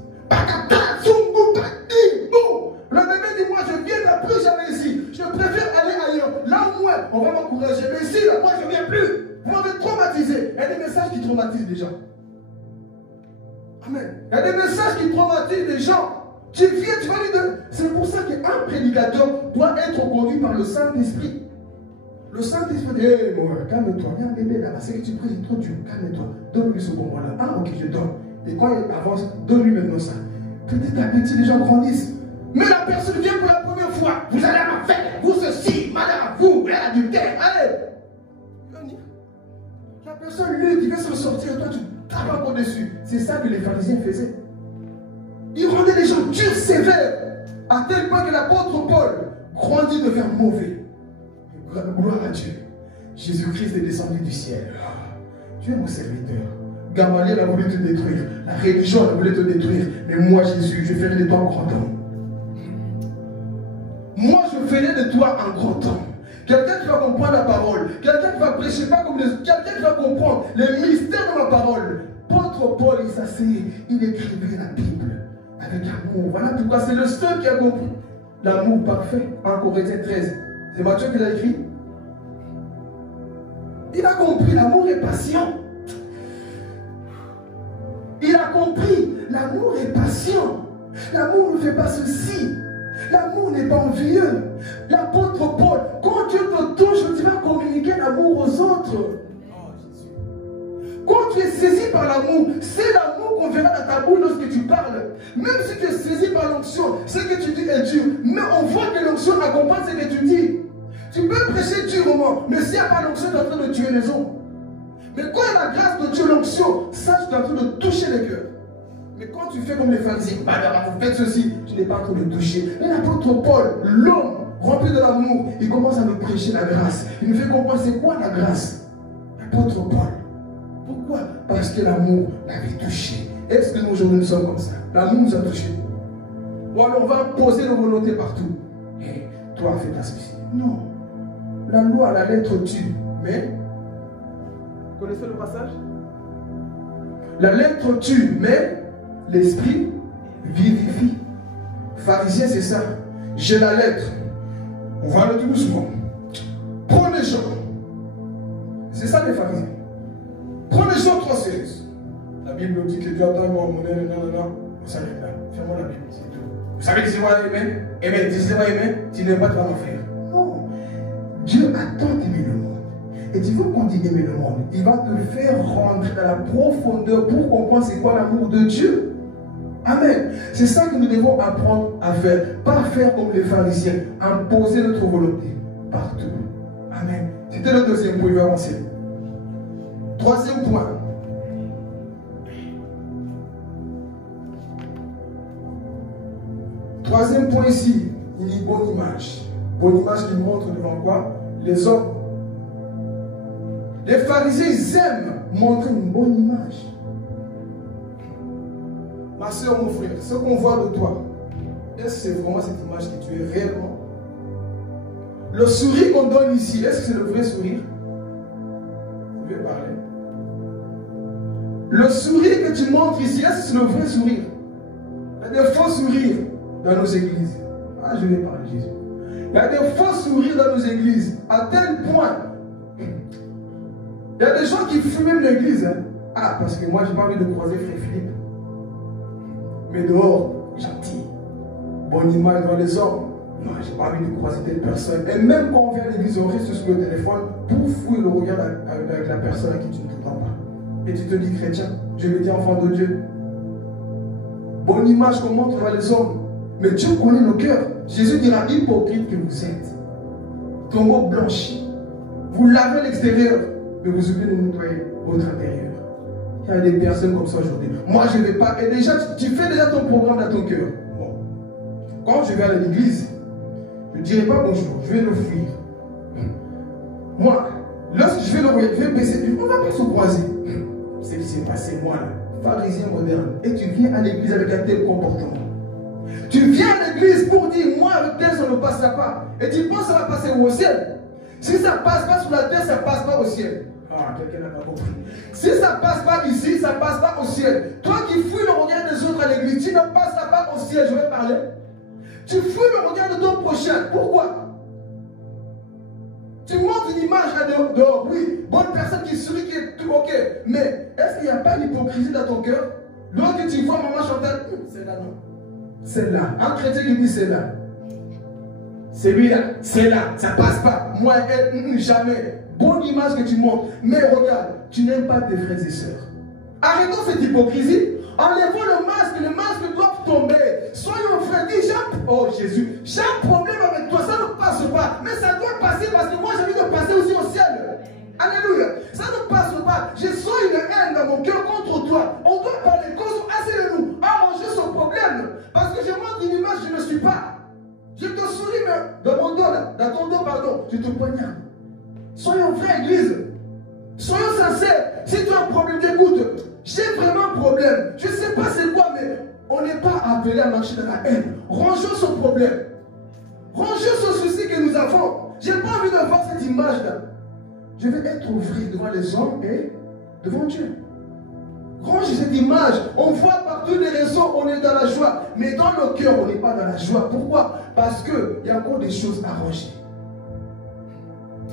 Le bébé dit, moi, je ne viendrai plus jamais ici. Je préfère aller ailleurs. Là où moi, on va m'encourager. Mais ici, là, moi, je ne viens plus. Vous m'avez traumatisé. Il y a des messages qui traumatisent les gens. Amen. Il y a des messages qui traumatisent les gens. Tu viens, tu vas lui donner. C'est pour ça qu'un prédicateur doit être conduit par le Saint-Esprit. Le Saint-Esprit dit, hé, mon gars, calme-toi. Il y a un bébé là, c'est que tu prêches trop dur. Calme-toi. Donne-lui ce bonbon-là. Ah, ok, je donne. Et quand il avance, donne-lui maintenant ça. Petit à petit, les gens grandissent. Mais la personne vient pour la première fois. Vous allez à ma fête, vous ceci, madame, vous, l'adultère, allez. La personne lutte, il veut se sortir, toi tu tapes au-dessus. C'est ça que les pharisiens faisaient. Ils rendaient les gens durs, sévères, à tel point que l'apôtre Paul grandit de faire mauvais. Gloire à Dieu. Jésus-Christ est descendu du ciel. Tu es mon serviteur. Gamaliel a voulu te détruire. La religion a voulu te détruire. Mais moi, Jésus, je ferai de toi un grand homme. Moi, je ferai de toi un grand homme. Quelqu'un qui va comprendre la parole. Quelqu'un qui va prêcher pas comme les autres. Quelqu'un qui va comprendre les mystères de la parole. L'apôtre Paul, il s'asseyait. Il écrivait la Bible avec amour. Voilà pourquoi c'est le seul qui a compris l'amour parfait. En Corinthiens 13. C'est Matthieu qui l'a écrit. Il a compris, l'amour est patient. Il a compris, l'amour est patient. L'amour ne fait pas ceci. L'amour n'est pas envieux. L'apôtre Paul, quand Dieu te touche, tu vas communiquer l'amour aux autres. Quand tu es saisi par l'amour, c'est l'amour qu'on verra dans ta bouche lorsque tu parles. Même si tu es saisi par l'onction, ce que tu dis est dur. Mais on voit que l'onction accompagne ce que tu dis. Tu peux prêcher durement, mais s'il n'y a pas l'onction, tu es en train de tuer les autres. Mais quand il y a la grâce de Dieu, l'onction, ça, tu es en train de toucher les cœurs. Mais quand tu fais comme les pharisiens, vous faites ceci, tu n'es pas en train de toucher. Et l'apôtre Paul, l'homme rempli de l'amour, il commence à nous prêcher la grâce. Il nous fait comprendre c'est quoi la grâce. L'apôtre Paul. Pourquoi? Parce que l'amour l'avait touché. Est-ce que nous aujourd'hui nous sommes comme ça? L'amour nous a touchés. Ou alors on va poser nos volontés partout. Et toi, fais ta spécialité. Non. La loi, la lettre tue. Mais, vous connaissez le passage? La lettre tue, mais l'esprit vivifie. Pharisien, c'est ça. J'ai la lettre. On va aller tout doucement. Prenez Jean. C'est ça les pharisiens. Prenez Jean 3,16. La Bible nous dit que Dieu attend moi, mon aîné, non. On s'arrête là. Fermons la Bible, c'est tout. Vous savez que c'est moi aimer? Amen. Si c'est moi aimer, tu n'aimes pas, tu vas m'en faire. Non. Dieu attend d'aimer le monde. Et tu veux qu'on dit aimer le monde, il va te faire rentrer dans la profondeur pour comprendre c'est quoi l'amour de Dieu. Amen. C'est ça que nous devons apprendre à faire. Pas faire comme les pharisiens, imposer notre volonté partout. Amen. C'était le deuxième point, il va avancer. Troisième point. Troisième point ici, il dit bonne image. Bonne image qui montre devant quoi? Les hommes. Les pharisiens, ils aiment montrer une bonne image. Ma soeur, mon frère, ce qu'on voit de toi, est-ce que c'est vraiment cette image que tu es réellement? Le sourire qu'on donne ici, est-ce que c'est le vrai sourire? Vous pouvez parler. Le sourire que tu montres ici, est-ce que c'est le vrai sourire? Il y a des faux sourires dans nos églises. Ah, je vais parler de Jésus. Il y a des faux sourires dans nos églises, à tel point. Il y a des gens qui fument même l'église. Hein. Ah, parce que moi, je n'ai pas envie de croiser Frère Philippe. Mais dehors, gentil. Bonne image devant les hommes. Non, je n'ai pas envie de croiser telle personne. Et même quand on vient à l'église, on reste sur le téléphone pour fouiller le regard avec la personne à qui tu ne t'entends pas. Et tu te dis chrétien, je me dis enfant de Dieu. Bonne image qu'on montre devant les hommes. Mais Dieu connaît nos cœurs. Jésus dira hypocrite que vous êtes. Tombeau blanchi. Vous lavez l'extérieur, mais vous oubliez de nettoyer votre intérieur. Il y a des personnes comme ça aujourd'hui. Moi, je ne vais pas. Et déjà, tu fais déjà ton programme dans ton cœur. Bon. quand je vais à l'église, je ne dirai pas bonjour, je vais le fuir. Moi, lorsque je vais le voir, je vais baisser, on ne va pas se croiser. C'est ce qui s'est passé, moi, là, pharisien moderne, et tu viens à l'église avec un tel comportement. Tu viens à l'église pour dire, moi, avec tel, ça ne passera pas. Et tu penses que ça va passer au ciel. Si ça ne passe pas sur la terre, ça ne passe pas au ciel. Ah, quelqu'un n'a pas compris. Si ça ne passe pas ici, ça ne passe pas au ciel. Toi qui fouilles le regard des autres à l'église, tu ne passeras pas au ciel, je vais parler. Tu fouilles le regard de ton prochain. Pourquoi? Tu montres une image là dehors. Oui, bonne personne qui sourit, qui est tout ok. Mais est-ce qu'il n'y a pas d'hypocrisie dans ton cœur? Lorsque tu vois maman Chantal, c'est là non. C'est là. Un chrétien qui dit c'est là. C'est lui là. C'est là. Ça passe pas. Moi, elle, jamais. Bonne image que tu montres. Mais regarde, tu n'aimes pas tes frères et sœurs. Arrêtons cette hypocrisie. Enlevons le masque doit tomber. Soyons frères, dis oh Jésus, chaque problème avec toi, ça ne passe pas. Mais ça doit passer parce que moi j'ai envie de passer aussi au ciel. Alléluia. Ça ne passe pas. Je sens une haine dans mon cœur contre toi. On doit parler, asseyez-nous, arranger ce problème. Parce que je montre une image, je ne suis pas. Je te souris, mais dans mon dos, là, dans ton dos, pardon, je te poignarde. Soyons vrais, église. Soyons sincères. Si tu as un problème, écoute. J'ai vraiment un problème. Je ne sais pas c'est quoi, mais on n'est pas appelé à marcher dans la haine. Rangeons ce problème. Rangeons ce souci que nous avons. Je n'ai pas envie de voir cette image-là. Je vais être ouvrier devant les hommes et devant Dieu. Range cette image. On voit partout les réseaux, on est dans la joie. Mais dans le cœur, on n'est pas dans la joie. Pourquoi? Parce qu'il y a encore des choses à ranger.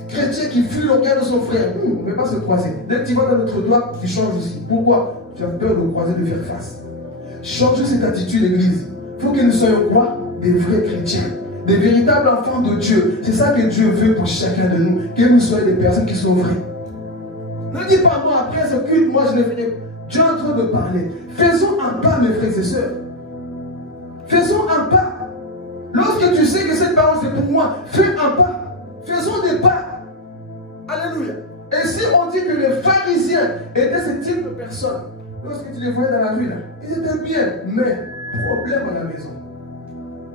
Chrétien qui fuit le regard de son frère, on ne peut pas se croiser. Dès que tu vas dans notre doigt, tu changes aussi. Pourquoi? Tu as peur de croiser, de faire face. Change cette attitude, l'église. Il faut que nous soyons quoi? Des vrais chrétiens. Des véritables enfants de Dieu. C'est ça que Dieu veut pour chacun de nous. Que nous soyons des personnes qui sont vraies. Ne dis pas moi, après ce culte, moi je ne ferai pas. Dieu est en train de parler. Faisons un pas, mes frères et sœurs. Faisons un pas. Lorsque tu sais que cette parole c'est pour moi, fais un pas. Faisons des pas. Alléluia. Et si on dit que les pharisiens étaient ce type de personnes, lorsque tu les voyais dans la rue, là, ils étaient bien, mais problème à la maison.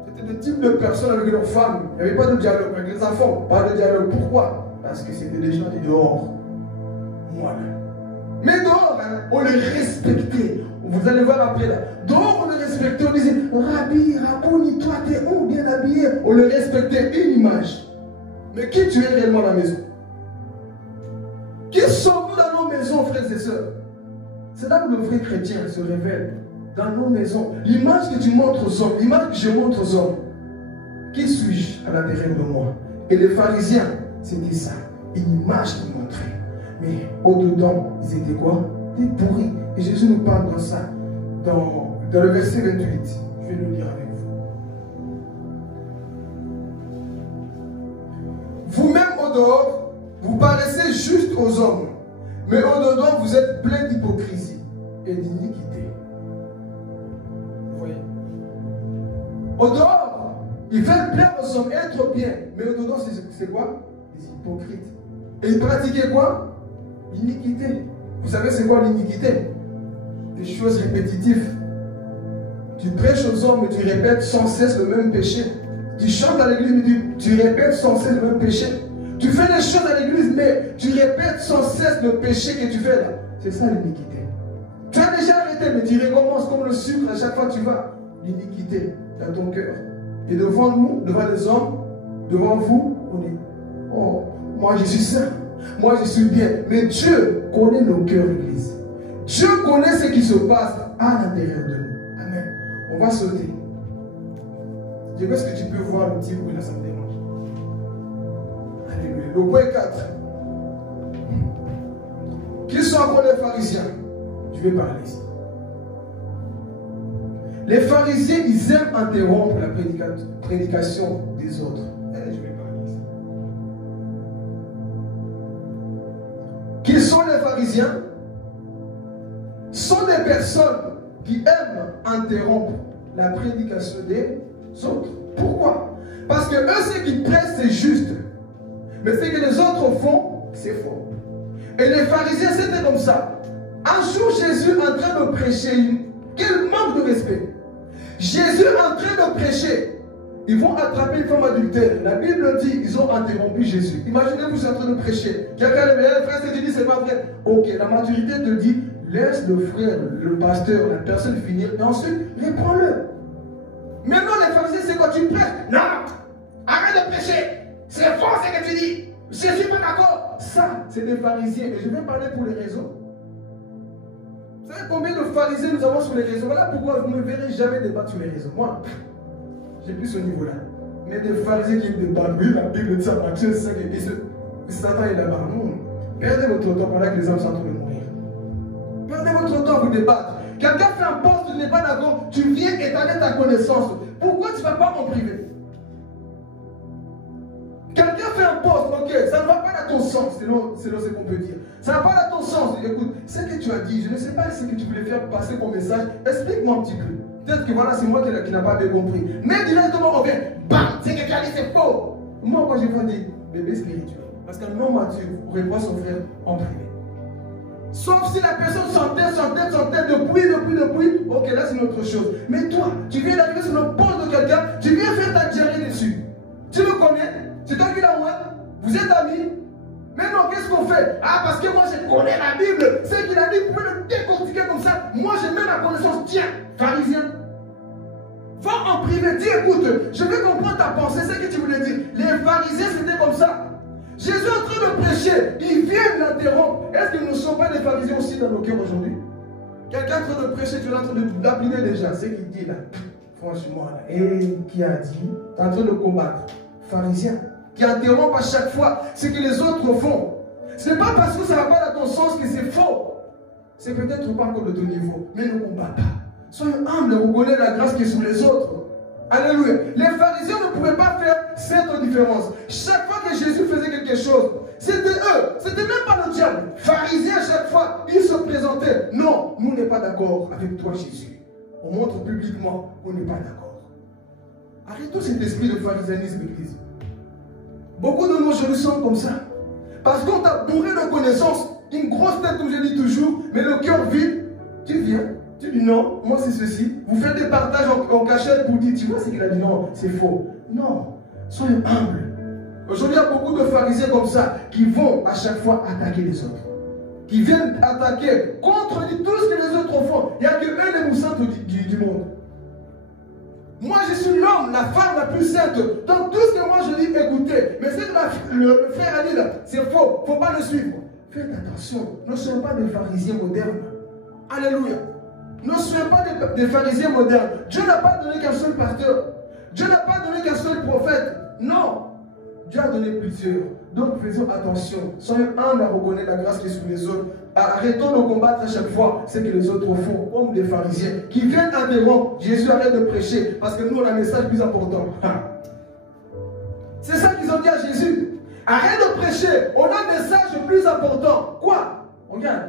C'était des types de personnes avec leurs femmes. Il n'y avait pas de dialogue avec les enfants. Pas de dialogue. Pourquoi? Parce que c'était des gens de dehors. Voilà. Mais dehors, hein, on les respectait. Vous allez voir après là. Dehors, on les respectait. On disait, Rabbi, Rabouni, toi, t'es où bien habillé? On les respectait. Une image. Mais qui tu es réellement à la maison? Qui sommes-nous dans nos maisons, frères et sœurs? C'est là où le vrai chrétien se révèle. Dans nos maisons. L'image que tu montres aux hommes, l'image que je montre aux hommes. Qui suis-je à l'intérieur de moi? Et les pharisiens, c'était ça. Une image qu'ils montraient. Mais au-dedans, ils étaient quoi? Des pourris. Et Jésus nous parle dans ça. Dans le verset 28. Je vais le lire avec vous. Vous-même au dehors, vous paraissez juste aux hommes. Mais au-dedans, vous êtes plein d'hypocrisie et d'iniquité. Vous voyez? Au dehors, ils veulent plaire aux hommes, être bien. Mais au-dedans, c'est quoi? Des hypocrites. Et ils pratiquaient quoi? L'iniquité. Vous savez c'est quoi l'iniquité? Des choses répétitives. Tu prêches aux hommes et tu répètes sans cesse le même péché. Tu chantes à l'église mais tu répètes sans cesse le même péché. Tu fais des choses à l'église mais tu répètes sans cesse le péché que tu fais là. C'est ça l'iniquité. Tu as déjà arrêté mais tu recommences comme le sucre à chaque fois que tu vas. L'iniquité dans ton cœur. Et devant nous, devant les hommes, devant vous, on est, oh, moi je suis saint. Moi je suis bien. Mais Dieu connaît nos cœurs, l'église. Dieu connaît ce qui se passe à l'intérieur de nous. Amen. On va sauter. Je veux que tu peux voir le petit bruit là, ça me dérange. Alléluia. Le point 4. Qui sont encore les pharisiens? Je vais parler ici. Les pharisiens, ils aiment interrompre la prédication des autres. Je vais parler ici. Qui sont les pharisiens? Sont des personnes qui aiment interrompre la prédication des autres. Pourquoi? Parce que eux, ce qu'ils prêchent, c'est juste. Mais ce que les autres font, c'est faux. Et les pharisiens, c'était comme ça. Un jour, Jésus est en train de prêcher. Quel manque de respect. Jésus est en train de prêcher. ils vont attraper une femme adultère. La Bible dit, ils ont interrompu Jésus. Imaginez, vous êtes en train de prêcher. Quelqu'un le frère te dit, c'est pas vrai. Ok, la maturité te dit, laisse le frère, le pasteur, la personne finir, et ensuite, reprends-le. Maintenant, les pharisiens, c'est quand tu prêches. Non, arrête de prêcher. C'est faux ce que tu dis. Je ne suis pas d'accord. Ça, c'est des pharisiens. Et je vais parler pour les réseaux. Vous savez combien de pharisiens nous avons sur les réseaux? Voilà pourquoi vous ne me verrez jamais débattre sur les réseaux. Moi, j'ai plus ce niveau-là. Mais des pharisiens qui me débattent, oui, la Bible dit ça, Matthieu 5, et Satan est là-bas. Non. Perdez votre temps pendant que les hommes sont en train de mourir. Perdez votre temps à vous débattre. Quelqu'un fait un poste, tu n'es pas d'accord, tu viens étaler ta connaissance. Pourquoi tu ne vas pas en privé? Quelqu'un fait un poste, ok, ça ne va pas dans ton sens, selon ce qu'on peut dire. Ça ne va pas dans ton sens. Écoute, ce que tu as dit, je ne sais pas ce que tu voulais faire passer comme message, explique-moi un petit peu. Peut-être que voilà, c'est moi qui n'a pas bien compris. Mais directement, on vient, bam, ce que tu as dit, c'est faux. Moi, quand je vois des bébés spirituels, parce qu'un homme mature reprend son frère en privé. Sauf si la personne s'entête depuis, ok, là c'est une autre chose. Mais toi, tu viens d'arriver sur le poste de quelqu'un, tu viens faire ta diarrhée dessus. Tu le connais? C'est toi qui l'as oué? Vous êtes amis? Maintenant, qu'est-ce qu'on fait? Ah, parce que moi je connais la Bible. Ce qu'il a dit, vous pouvez le décortiquer comme ça. Moi j'ai même la connaissance. Tiens, pharisien. Va en privé, dis écoute, je vais comprendre ta pensée, c'est ce que tu voulais dire. Les pharisiens c'était comme ça. Jésus est en train de prêcher, ils viennent l'interrompre. Est-ce que nous ne sommes pas des pharisiens aussi dans nos cœurs aujourd'hui? Quelqu'un est en train de prêcher, tu es en train d'appliquer déjà. Ce qu'il dit là, franchement, là. Et qui a dit, tu es en train de combattre. Pharisien, qui interrompt à chaque fois ce que les autres font. Ce n'est pas parce que ça ne va pas dans ton sens que c'est faux. C'est peut-être pas encore de ton niveau, mais ne combat pas. Soyez humbles et reconnaissez la grâce qui est sur les autres. Alléluia. Les pharisiens ne pouvaient pas faire cette différence. Chaque fois que Jésus faisait quelque chose, c'était eux. C'était même pas le diable. Pharisiens, à chaque fois, ils se présentaient. Non, nous n'est pas d'accord avec toi, Jésus. On montre publiquement qu'on n'est pas d'accord. Arrêtons cet esprit de pharisianisme, Église. Beaucoup de nous aujourd'hui sont comme ça. Parce qu'on t'a bourré de connaissances, une grosse tête, comme je dis toujours, mais le cœur vide, tu viens. Tu dis non, moi c'est ceci. Vous faites des partages en cachette pour dire, tu vois ce qu'il a dit, non, c'est faux. Non, soyez humbles. Aujourd'hui, il y a beaucoup de pharisiens comme ça qui vont à chaque fois attaquer les autres. Qui viennent attaquer, contredire tout ce que les autres font. Il n'y a que eux les moussants du monde. Moi je suis l'homme, la femme la plus sainte. Donc tout ce que moi je dis, écoutez. Mais ce que le frère a dit là, c'est faux. Il ne faut pas le suivre. Faites attention, ne soyons pas des pharisiens modernes. Alléluia. Ne soyez pas des pharisiens modernes. Dieu n'a pas donné qu'un seul pasteur. Dieu n'a pas donné qu'un seul prophète. Non. Dieu a donné plusieurs. Donc faisons attention. Soyons humbles à reconnaître la grâce qui est sur les autres. Arrêtons de combattre à chaque fois ce que les autres font, comme des pharisiens qui viennent interrompre. Jésus arrête de prêcher parce que nous on a un message plus important. C'est ça qu'ils ont dit à Jésus. Arrête de prêcher. On a un message plus important. Quoi? Regarde.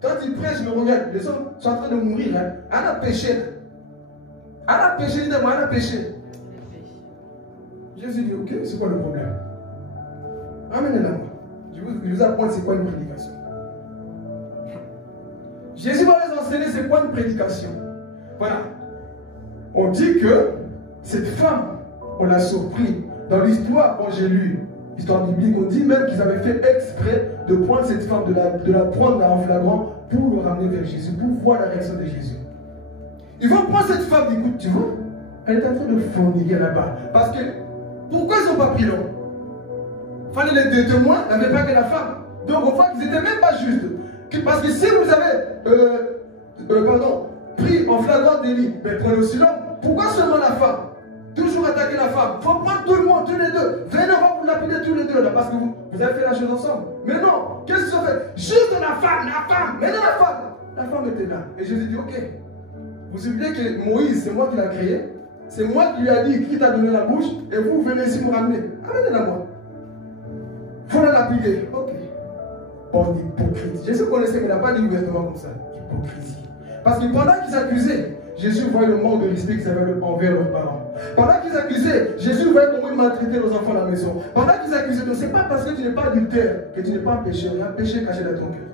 Quand il prêche, me regarde, les hommes sont en train de mourir. Hein. Elle a péché. Elle a péché, dis-moi, elle a péché. Jésus dit, ok, c'est quoi le problème? Amenez-la moi. Je vous apprends c'est quoi une prédication. Jésus va les enseigner c'est quoi une prédication. Voilà. On dit que cette femme, on l'a surpris. Dans l'histoire, quand j'ai lu l'histoire biblique, on dit même qu'ils avaient fait exprès de prendre cette femme, de la prendre en flagrant pour le ramener vers Jésus, pour voir la réaction de Jésus. Ils vont prendre cette femme, écoute, tu vois, elle est en train de forniquer là-bas. Parce que, pourquoi ils n'ont pas pris l'homme? Il fallait les deux témoins, il n'y avait pas que la femme. Donc, on voit qu'ils n'étaient même pas justes. Parce que si vous avez, pris en flagrant délit, ben prenez aussi l'homme. Pourquoi seulement la femme? Toujours attaquer la femme. Il faut prendre tout le monde, tous les deux. Venez, on va vous lapider tous les deux là, parce que vous avez fait la chose ensemble. Mais non, qu'est-ce qu'ils ont fait? Juste la femme. Mais non, la femme. La femme était là. Et Jésus dit, ok. Vous oubliez que Moïse, c'est moi qui l'ai créé. C'est moi qui lui ai dit qui t'a donné la bouche. Et vous venez ici me ramener. Amenez-la moi. Il faut la lapider. Ok. Bon, hypocrite. Jésus connaissait, mais il n'a pas dit ouvertement comme ça. Hypocrisie. Parce que pendant qu'ils accusaient, Jésus voyait le manque de respect qu'ils avaient envers leurs parents. Pendant qu'ils accusaient, Jésus voyait comment ils maltraitaient leurs enfants à la maison. Pendant qu'ils accusaient, ce n'est pas parce que tu n'es pas adultère que tu n'es pas un péché. Il y a un péché caché dans ton cœur.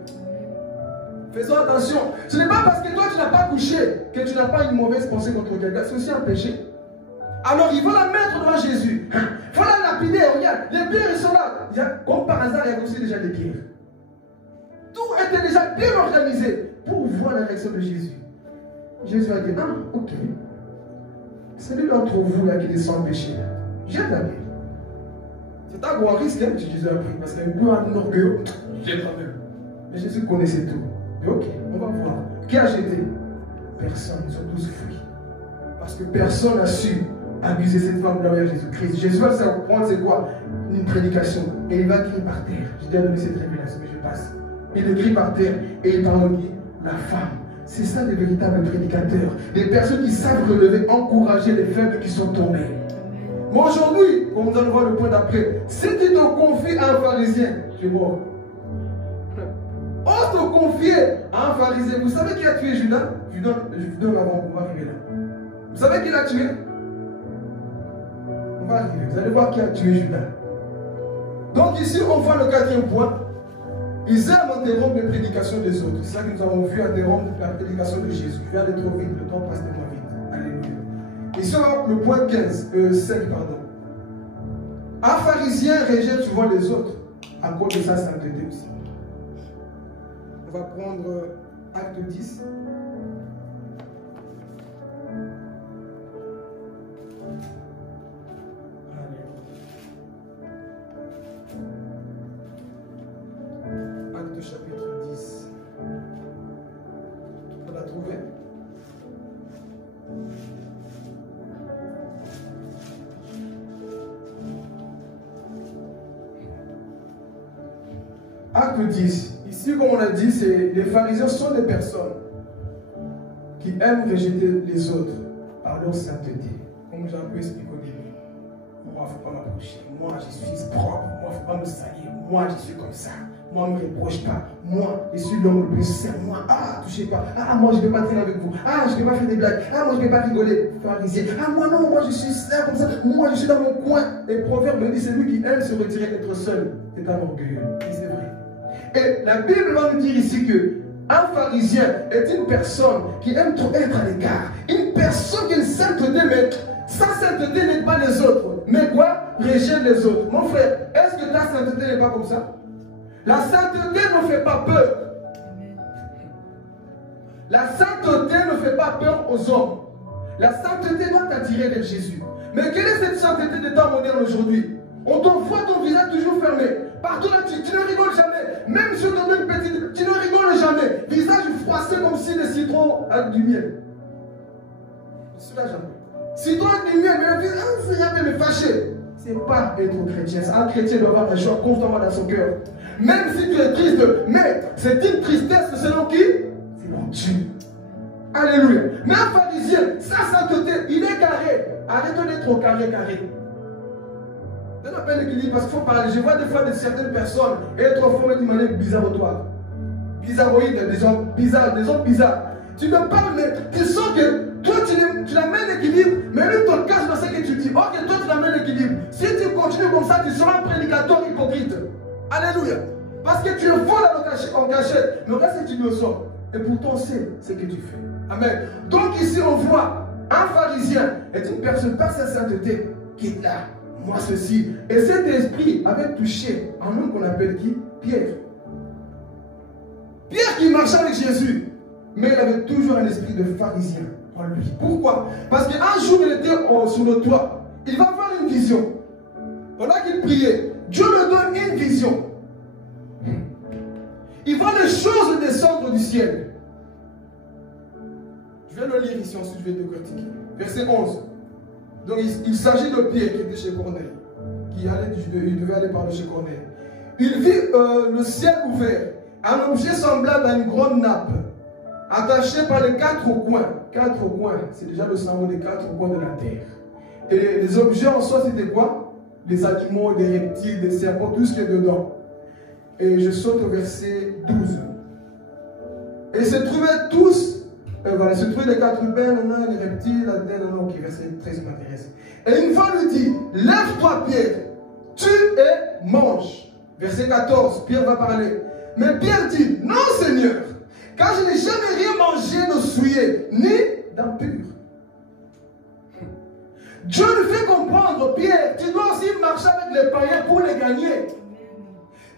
Faisons attention. Ce n'est pas parce que toi tu n'as pas couché que tu n'as pas une mauvaise pensée contre quelqu'un. C'est aussi un péché. Alors ils vont la mettre devant Jésus. Il faut la lapider, regarde, les pierres ils sont là. Comme par hasard, il y a aussi déjà des pierres. Tout était déjà bien organisé pour voir la réaction de Jésus. Jésus a dit, ah, ok. Celui d'entre vous là qui est sans péché, jette la pierre. C'est un gros risque, hein, que Jésus a pris, parce qu'il y a un peu un orgueil, jette la pierre. Mais Jésus connaissait tout. Et ok, on va voir. Qui a jeté? Personne, ils sont tous fuis. Parce que personne n'a su abuser cette femme de l'envers Jésus-Christ. Jésus va se prendre, c'est quoi? Une prédication. Et il va crier par terre. Je t'ai donné cette révélation, mais je passe. Il le crie par terre et il parle de qui? La femme. C'est ça les véritables prédicateurs. Des personnes qui savent relever, encourager les faibles qui sont tombés. Moi aujourd'hui, on nous allons voir le point d'après. Si tu te confies à un pharisien, tu es mort. Ose te confier à un pharisien. Vous savez qui a tué Judas? Je vous donne avant, on va arriver là. Vous savez qui l'a tué? On va arriver. Vous allez voir qui a tué Judas. Donc ici, on voit le quatrième point. Ils aiment interrompre les prédications des autres. C'est ça que nous avons vu, interrompre la prédication de Jésus. Je vais aller trop vite, le temps passe tellement vite. Alléluia. Ici, le point 5, pardon. Un pharisien rejette souvent les autres à cause de sa sainteté aussi. On va prendre acte 10. Acte chapitre 10. On l'a trouvé? Acte 10. Ici, comme on a dit, les pharisiens sont des personnes qui aiment rejeter les autres par leur sainteté. Comme j'ai un peu expliqué au début. Moi, il ne faut pas m'approcher. Moi, je suis propre. Moi, il ne faut pas me salir. Moi, je suis comme ça. Moi, ne me reproche pas. Moi, je suis l'homme le plus saint. Moi, touchez pas. Moi, je ne vais pas traîner avec vous. Je ne vais pas faire des blagues. Moi, je ne vais pas rigoler. Pharisien. Moi, non, moi, je suis saint comme ça. Moi, je suis dans mon coin. Et le proverbe me dit, c'est lui qui aime se retirer d'être seul. C'est un orgueilleux. Et c'est vrai. Et la Bible va nous dire ici que un pharisien est une personne qui aime trop être à l'écart. Une personne qui est sainteté, mais sa sainteté n'est pas les autres. Mais quoi? Rejette les autres. Mon frère, est-ce que ta sainteté n'est pas comme ça? La sainteté ne fait pas peur. La sainteté ne fait pas peur aux hommes. La sainteté doit t'attirer vers Jésus. Mais quelle est cette sainteté des temps modernes aujourd'hui? On t'envoie ton visage toujours fermé. Partout là, tu ne rigoles jamais. Même si on te donne une petite, tu ne rigoles jamais. Visage froissé comme si le citron avec du miel. Cela jamais. Citron avec du miel, mais le visage, c'est jamais me fâché. C'est pas être chrétien. Un chrétien doit avoir la joie constamment dans son cœur. Même si tu es triste, mais c'est une tristesse selon qui? Selon Dieu. Alléluia. Mais un pharisien, sa sainteté, il est carré. Arrêtons d'être au carré. C'est un peu l'équilibre parce qu'il faut parler. Je vois des fois de certaines personnes être formées d'une manière bizarrotoire. Bizarroïde, des gens bizarres. Tu me parles, mais tu sens que toi tu l'amènes l'équilibre, mais lui te cache dans ce que tu dis. Ok, toi tu l'amènes l'équilibre. Si tu continues comme ça, tu seras un prédicateur hypocrite. Alléluia. Parce que tu es vol en cachette. Mais reste tu le sens. Et pourtant on sait ce que tu fais. Amen. Donc ici on voit un pharisien est une personne par sa sainteté qui est là. Moi ceci. Et cet esprit avait touché un homme qu'on appelle qui? Pierre. Pierre qui marchait avec Jésus. Mais il avait toujours un esprit de pharisien en lui. Pourquoi? Parce qu'un jour il était sur le toit. Il va avoir une vision. Pendant qu'il priait, Dieu lui donne une vision. Il voit les choses descendre du ciel. Je vais le lire ici, ensuite je vais te critiquer. Verset 11. Donc il s'agit de Pierre qui était chez Corneille. Il devait aller parler chez Corneille. Il vit le ciel ouvert. Un objet semblable à une grande nappe. Attaché par les quatre coins. Quatre coins, c'est déjà le symbole des quatre coins de la terre. Et les objets en soi, c'était quoi? Les animaux, des reptiles, des serpents, tout ce qui est dedans. Et je saute au verset 12. Et ils se trouvaient tous, ils se trouvaient les quatre humains, les reptiles, la terre, ok, verset 13 m'intéresse. Et une voix lui dit, lève-toi Pierre, tue et mange. Verset 14, Pierre va parler. Mais Pierre dit, non Seigneur, car je n'ai jamais rien mangé de souillé, ni d'impur. Dieu lui fait comprendre, Pierre, tu dois aussi marcher avec les païens pour les gagner.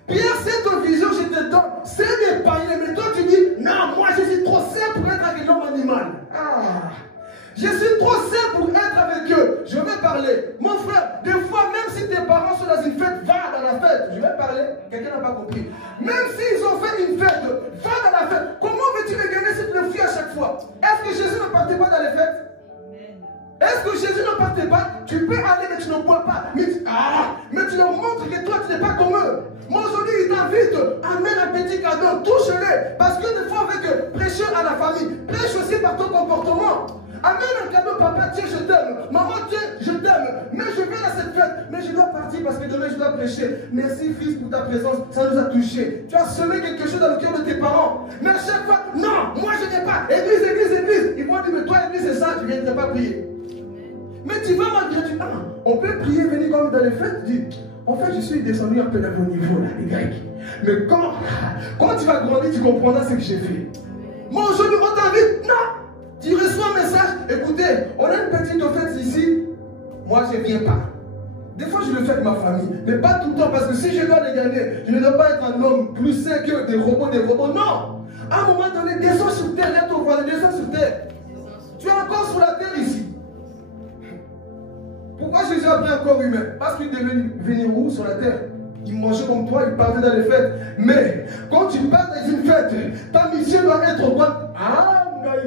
Pierre, cette vision, je te donne, c'est des païens, mais toi tu dis, non, moi je suis trop simple pour être avec l'homme animal. Ah, je suis trop simple pour être avec eux. Je vais parler. Mon frère, des fois, même si tes parents sont dans une fête, va dans la fête. Je vais parler, quelqu'un n'a pas compris. Même s'ils ont fait une fête, va dans la fête. Comment veux-tu les gagner si tu le fuis à chaque fois? Est-ce que Jésus ne partait pas dans les fêtes? Est-ce que Jésus ne partait pas? Tu peux aller, mais tu ne bois pas. Mais tu leur montres que toi, tu n'es pas comme eux. Moi, aujourd'hui, il t'invite, amène un petit cadeau, touche-les. Parce que des fois, avec prêcher à la famille, prêche aussi par ton comportement. Amène un cadeau, papa, tiens, je t'aime. Maman, tiens, je t'aime. Mais je viens à cette fête. Mais je dois partir parce que demain, je dois prêcher. Merci, fils, pour ta présence. Ça nous a touchés. Tu as semé quelque chose dans le cœur de tes parents. Mais à chaque fois, non, moi, je n'ai pas. Église, église, église. Ils vont dire, mais toi, église, c'est ça, tu ne viendrais pas prier. Mais tu vas malgré tout. On peut prier, venir comme dans les fêtes. Dis, en fait, je suis descendu un peu dans mon niveau, là, les gars. Mais quand tu vas grandir, tu comprendras ce que j'ai fait. Moi, aujourd'hui, on t'invite. Non. Tu reçois un message. Écoutez, on a une petite offerte ici. Moi, je ne viens pas. Des fois, je le fais avec ma famille. Mais pas tout le temps. Parce que si je dois les gagner, je ne dois pas être un homme plus sain que des robots, Non. À un moment donné, descends sur terre. Là, ton voisin, descends sur terre. Tu es encore sur la terre ici. Pourquoi Jésus a pris un corps humain? Parce qu'il devait venir où sur la terre? Il mangeait comme toi, il partait dans les fêtes. Mais quand tu pars dans une fête, ta mission doit être quoi?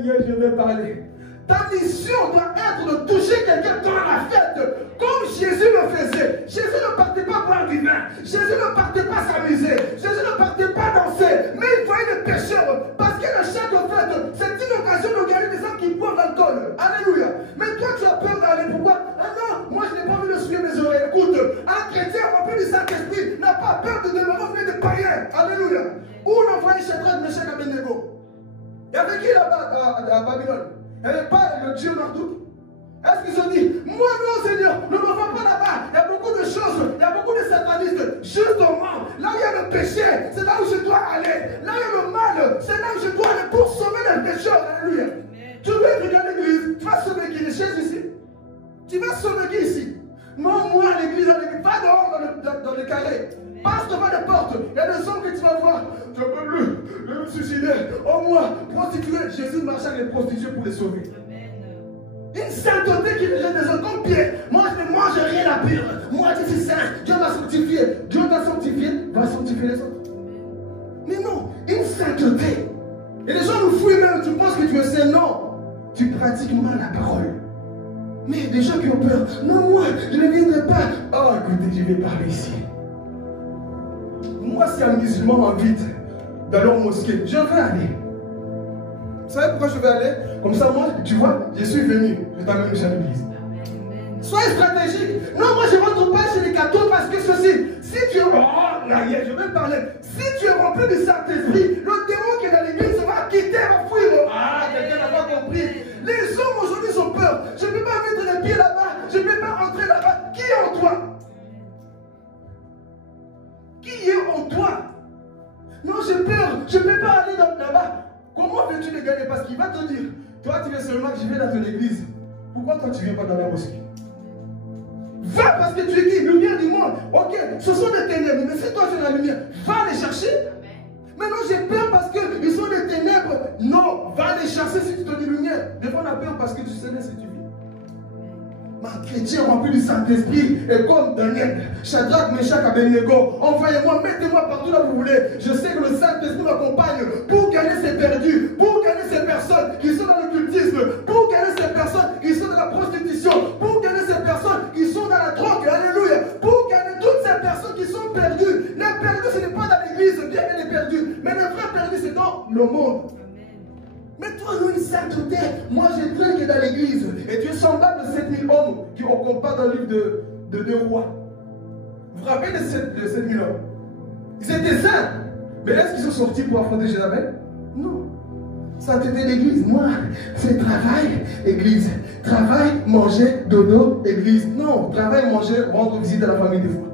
Je vais parler. Ta mission doit être de toucher quelqu'un dans la fête, comme Jésus le faisait. Jésus ne partait pas boire du vin. Jésus ne partait pas s'amuser. Jésus ne partait pas danser. Mais il voyait les pécheurs. Parce que dans chaque fête, c'est une occasion de gagner des gens qui boivent l'alcool. Alléluia. Mais toi, tu as peur d'aller. Pourquoi? Ah non, moi je n'ai pas envie de suivre mes oreilles. Écoute, un chrétien rempli du Saint-Esprit n'a pas peur de demeurer au milieu des païens. Alléluia. Où on envoyait Shadrach, Meshach et Abednego? Il y avait qui là-bas à Babylone? Il n'y avait pas le Dieu Marduk? Est-ce qu'ils ont dit, moi non Seigneur, ne me va pas là-bas, il y a beaucoup de choses, il y a beaucoup de satanistes, justement, là où il y a le péché, c'est là où je dois aller, là où il y a le mal, c'est là où je dois aller pour sauver les pécheurs, alléluia. Tu veux venir à l'église, tu vas sauver qui? Les chaises ici? Tu vas sauver qui ici? Non, moi à l'église, va dehors dans le carré. Passe devant les portes. Il y a des hommes que tu vas voir. Je peux plus me suicider. Oh moi, prostituée. Jésus marche avec les prostituées pour les sauver. Une sainteté qui vient des hommes comme Pierre. Moi je ne mange rien à pire. Moi je suis saint. Dieu m'a sanctifié. Dieu t'a sanctifié. Va sanctifier les autres. Mais non, une sainteté. Et les gens nous fouillent même. Tu penses que tu es saint? Non. Tu pratiques mal la parole. Mais il y a des gens qui ont peur. Non, moi, je ne viendrai pas. Oh, écoutez, je vais parler ici. Moi, si un musulman m'invite dans leur mosquée, je vais aller. Vous savez pourquoi je vais aller? Comme ça, moi, tu vois, je suis venu. Je t'amène chez l'église. Soyez stratégique. Non, moi, je ne rentre pas chez les cathos parce que ceci. Si tu es... Oh, là, je vais parler. Si tu es rempli de Saint-Esprit, le démon qui est dans l'église va quitter, va fuir. Ah, quelqu'un n'a pas compris. Les hommes aujourd'hui ont peur. Je ne peux pas mettre les pieds là-bas. Je ne peux pas entrer là-bas. Qui est en toi? Qui est en toi? Non, j'ai peur. Je ne peux pas aller là-bas. Comment veux-tu les gagner? Parce qu'il va te dire, toi tu veux seulement que je vienne dans ton église. Pourquoi toi tu ne viens pas dans la mosquée? Va parce que tu es qui? Lumière du monde. Ok, ce sont des ténèbres. Mais si toi tu es la lumière, va les chercher. Mais non, j'ai peur parce qu'ils sont des ténèbres. Non, va les chercher si tu te dis lumière. Des fois on a peur parce que tu sais si tu vis. Ma chrétien rempli du Saint-Esprit et comme Daniel, Shadrach, Meshach, Abednego, envoyez-moi, mettez-moi partout là où vous voulez. Je sais que le Saint-Esprit m'accompagne pour gagner ces perdus, pour gagner ces personnes qui sont dans l'occultisme, pour gagner ces personnes qui sont dans la prostitution, pour gagner ces personnes qui sont dans la drogue, alléluia, pour gagner toutes ces personnes qui sont perdues. Les perdus, ce n'est pas dans l'église, bien qu'elle est perdue, mais les vrais perdus, c'est dans le monde. Mais toi, nous, une sainteté. Moi, j'ai cru que dans l'église, et tu es semblable de 7000 hommes qui ont combat dans le livre de 2 rois. Vous vous rappelez de 7000 hommes? Ils étaient saints. Mais est-ce qu'ils sont sortis pour affronter Jézabel? Non. Sainteté d'église. Moi, c'est travail, église. Travail, manger, dodo, église. Non. Travail, manger, rendre visite à la famille des fois.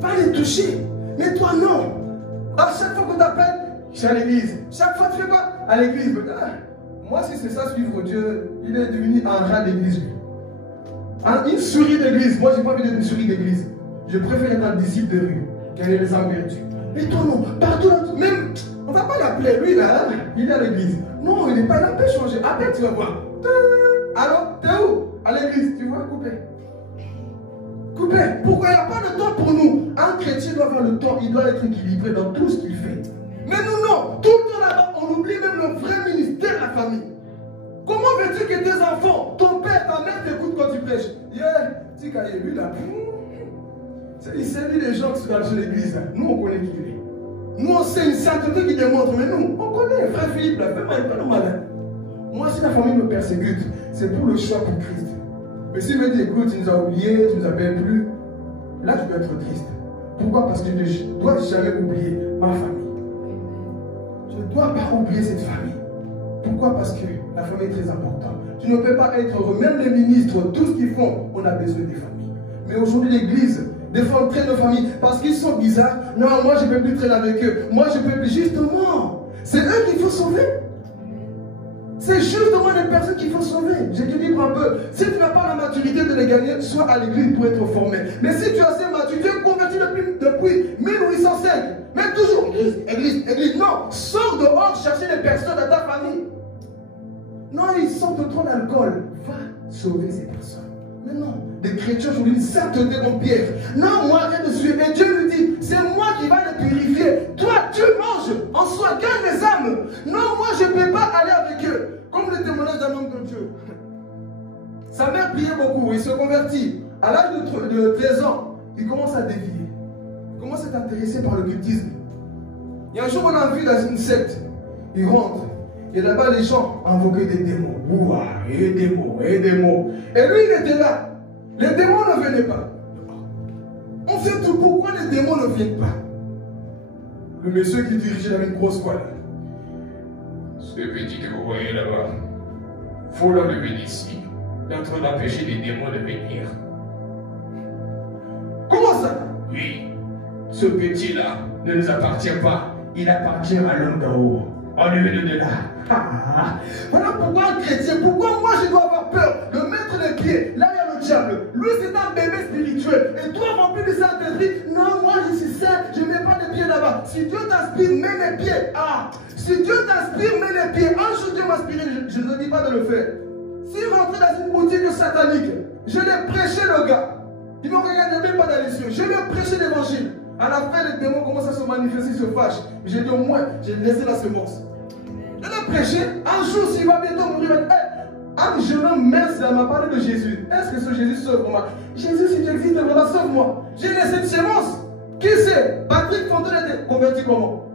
Pas les toucher. Mais toi, non. À chaque fois qu'on t'appelle, je suis à l'église. Chaque fois, tu fais quoi? À l'église. Moi, si c'est ça, suivre Dieu, il est devenu un rat d'église. Une souris d'église. Moi, je n'ai pas envie d'être une souris d'église. Je préfère être un disciple de rue. Quelle est les âmes perdues. Mais toi, non. Partout, même, on ne va pas l'appeler. Lui, là, il est à l'église. Non, il n'est pas là. Il peut changer. Appelle, tu vas voir. Alors, t'es où? À l'église. Tu vois, coupé. Coupé. Pourquoi il n'y a pas de temps pour nous? Un chrétien doit avoir le temps. Il doit être équilibré dans tout ce qu'il fait. Mais nous, non. Tout le temps là-bas, on oublie même le vrai ministère, la famille. Comment veux-tu que tes enfants, ton père, ta mère t'écoutent quand tu prêches? Tu sais, lui là. Il séduit les gens qui sont dans l'église. Nous, on connaît qui il est. Nous, on sait une sainteté qui démontre. Mais nous, on connaît. Frère Philippe, là, fais-moi un peu le malin. Moi, si la famille me persécute, c'est pour le choix pour Christ. Mais s'il me dit, écoute, tu nous as oubliés, tu nous appelles plus, là, je peux être triste. Pourquoi? Parce que je ne dois jamais oublier ma famille. Je ne dois pas oublier cette famille. Pourquoi? Parce que la famille est très importante. Tu ne peux pas être heureux. Même les ministres, tout ce qu'ils font, on a besoin des familles. Mais aujourd'hui, l'Église, des fois, on traîne nos familles parce qu'ils sont bizarres. Non, moi, je ne peux plus traîner avec eux. Moi, je ne peux plus. Justement, c'est eux qu'il faut sauver. C'est justement les personnes qu'il faut sauver. J'équilibre un peu. Si tu n'as pas la maturité de les gagner, sois à l'église pour être formé. Mais si tu as cette maturité, tu es converti depuis 1805. Mais toujours église. Non, sors dehors chercher les personnes dans ta famille. Non, ils sont trop d'alcool. Va sauver ces personnes. Mais non, des chrétiens aujourd'hui, une sainteté en pierre. Non, moi, rien de suivre. Et Dieu lui dit, c'est moi qui va les purifier. Toi, tu manges, en soi, gagne les âmes. Non, moi, je ne peux pas aller avec eux. Comme le témoignage d'un homme de Dieu. Sa mère priait beaucoup, il se convertit. À l'âge de 13 ans, il commence à dévier. Il commence à être intéressé par le cultisme. Il y a un jour, on l'a vu dans une secte. Il rentre. Et là-bas, les gens invoquaient des démons. Ouah, et des mots. Et lui, il était là. Les démons ne venaient pas. On sait tout pourquoi les démons ne viennent pas. Le monsieur qui dirigeait avait une grosse voix. Ce petit que vous voyez là-bas, il faut l'enlever d'ici. Il est en train d'empêcher les démons de venir. Comment ça? Oui, ce petit-là ne nous appartient pas. Il appartient à l'homme d'en haut. Enlevez-le de là. Voilà pourquoi un chrétien, pourquoi moi je dois avoir peur de mettre les pieds là il y a le diable. Lui c'est un bébé spirituel. Et toi rempli de Saint-Esprit, non, moi je suis saint, je ne mets pas les pieds là-bas. Si Dieu t'inspire, mets les pieds. Si Dieu t'inspire, mets les pieds. Un jour Dieu m'a inspiré, je ne dis pas de le faire. S'il rentrait dans une boutique satanique, je l'ai prêché le gars. Il ne me regardait même pas dans les yeux. Je lui ai prêché l'évangile. À la fin, les démons commencent à se manifester, se fâchent. J'ai dit au moins, j'ai laissé la semence. Je l'ai prêché. Un jour, s'il va bientôt mourir, un jeune homme mince, il m'a parlé de Jésus. Est-ce que ce Jésus sauve moi? Jésus, si tu existes, voilà, sauve-moi. J'ai laissé une semence. Qui c'est? Patrick Fontaine était converti comment?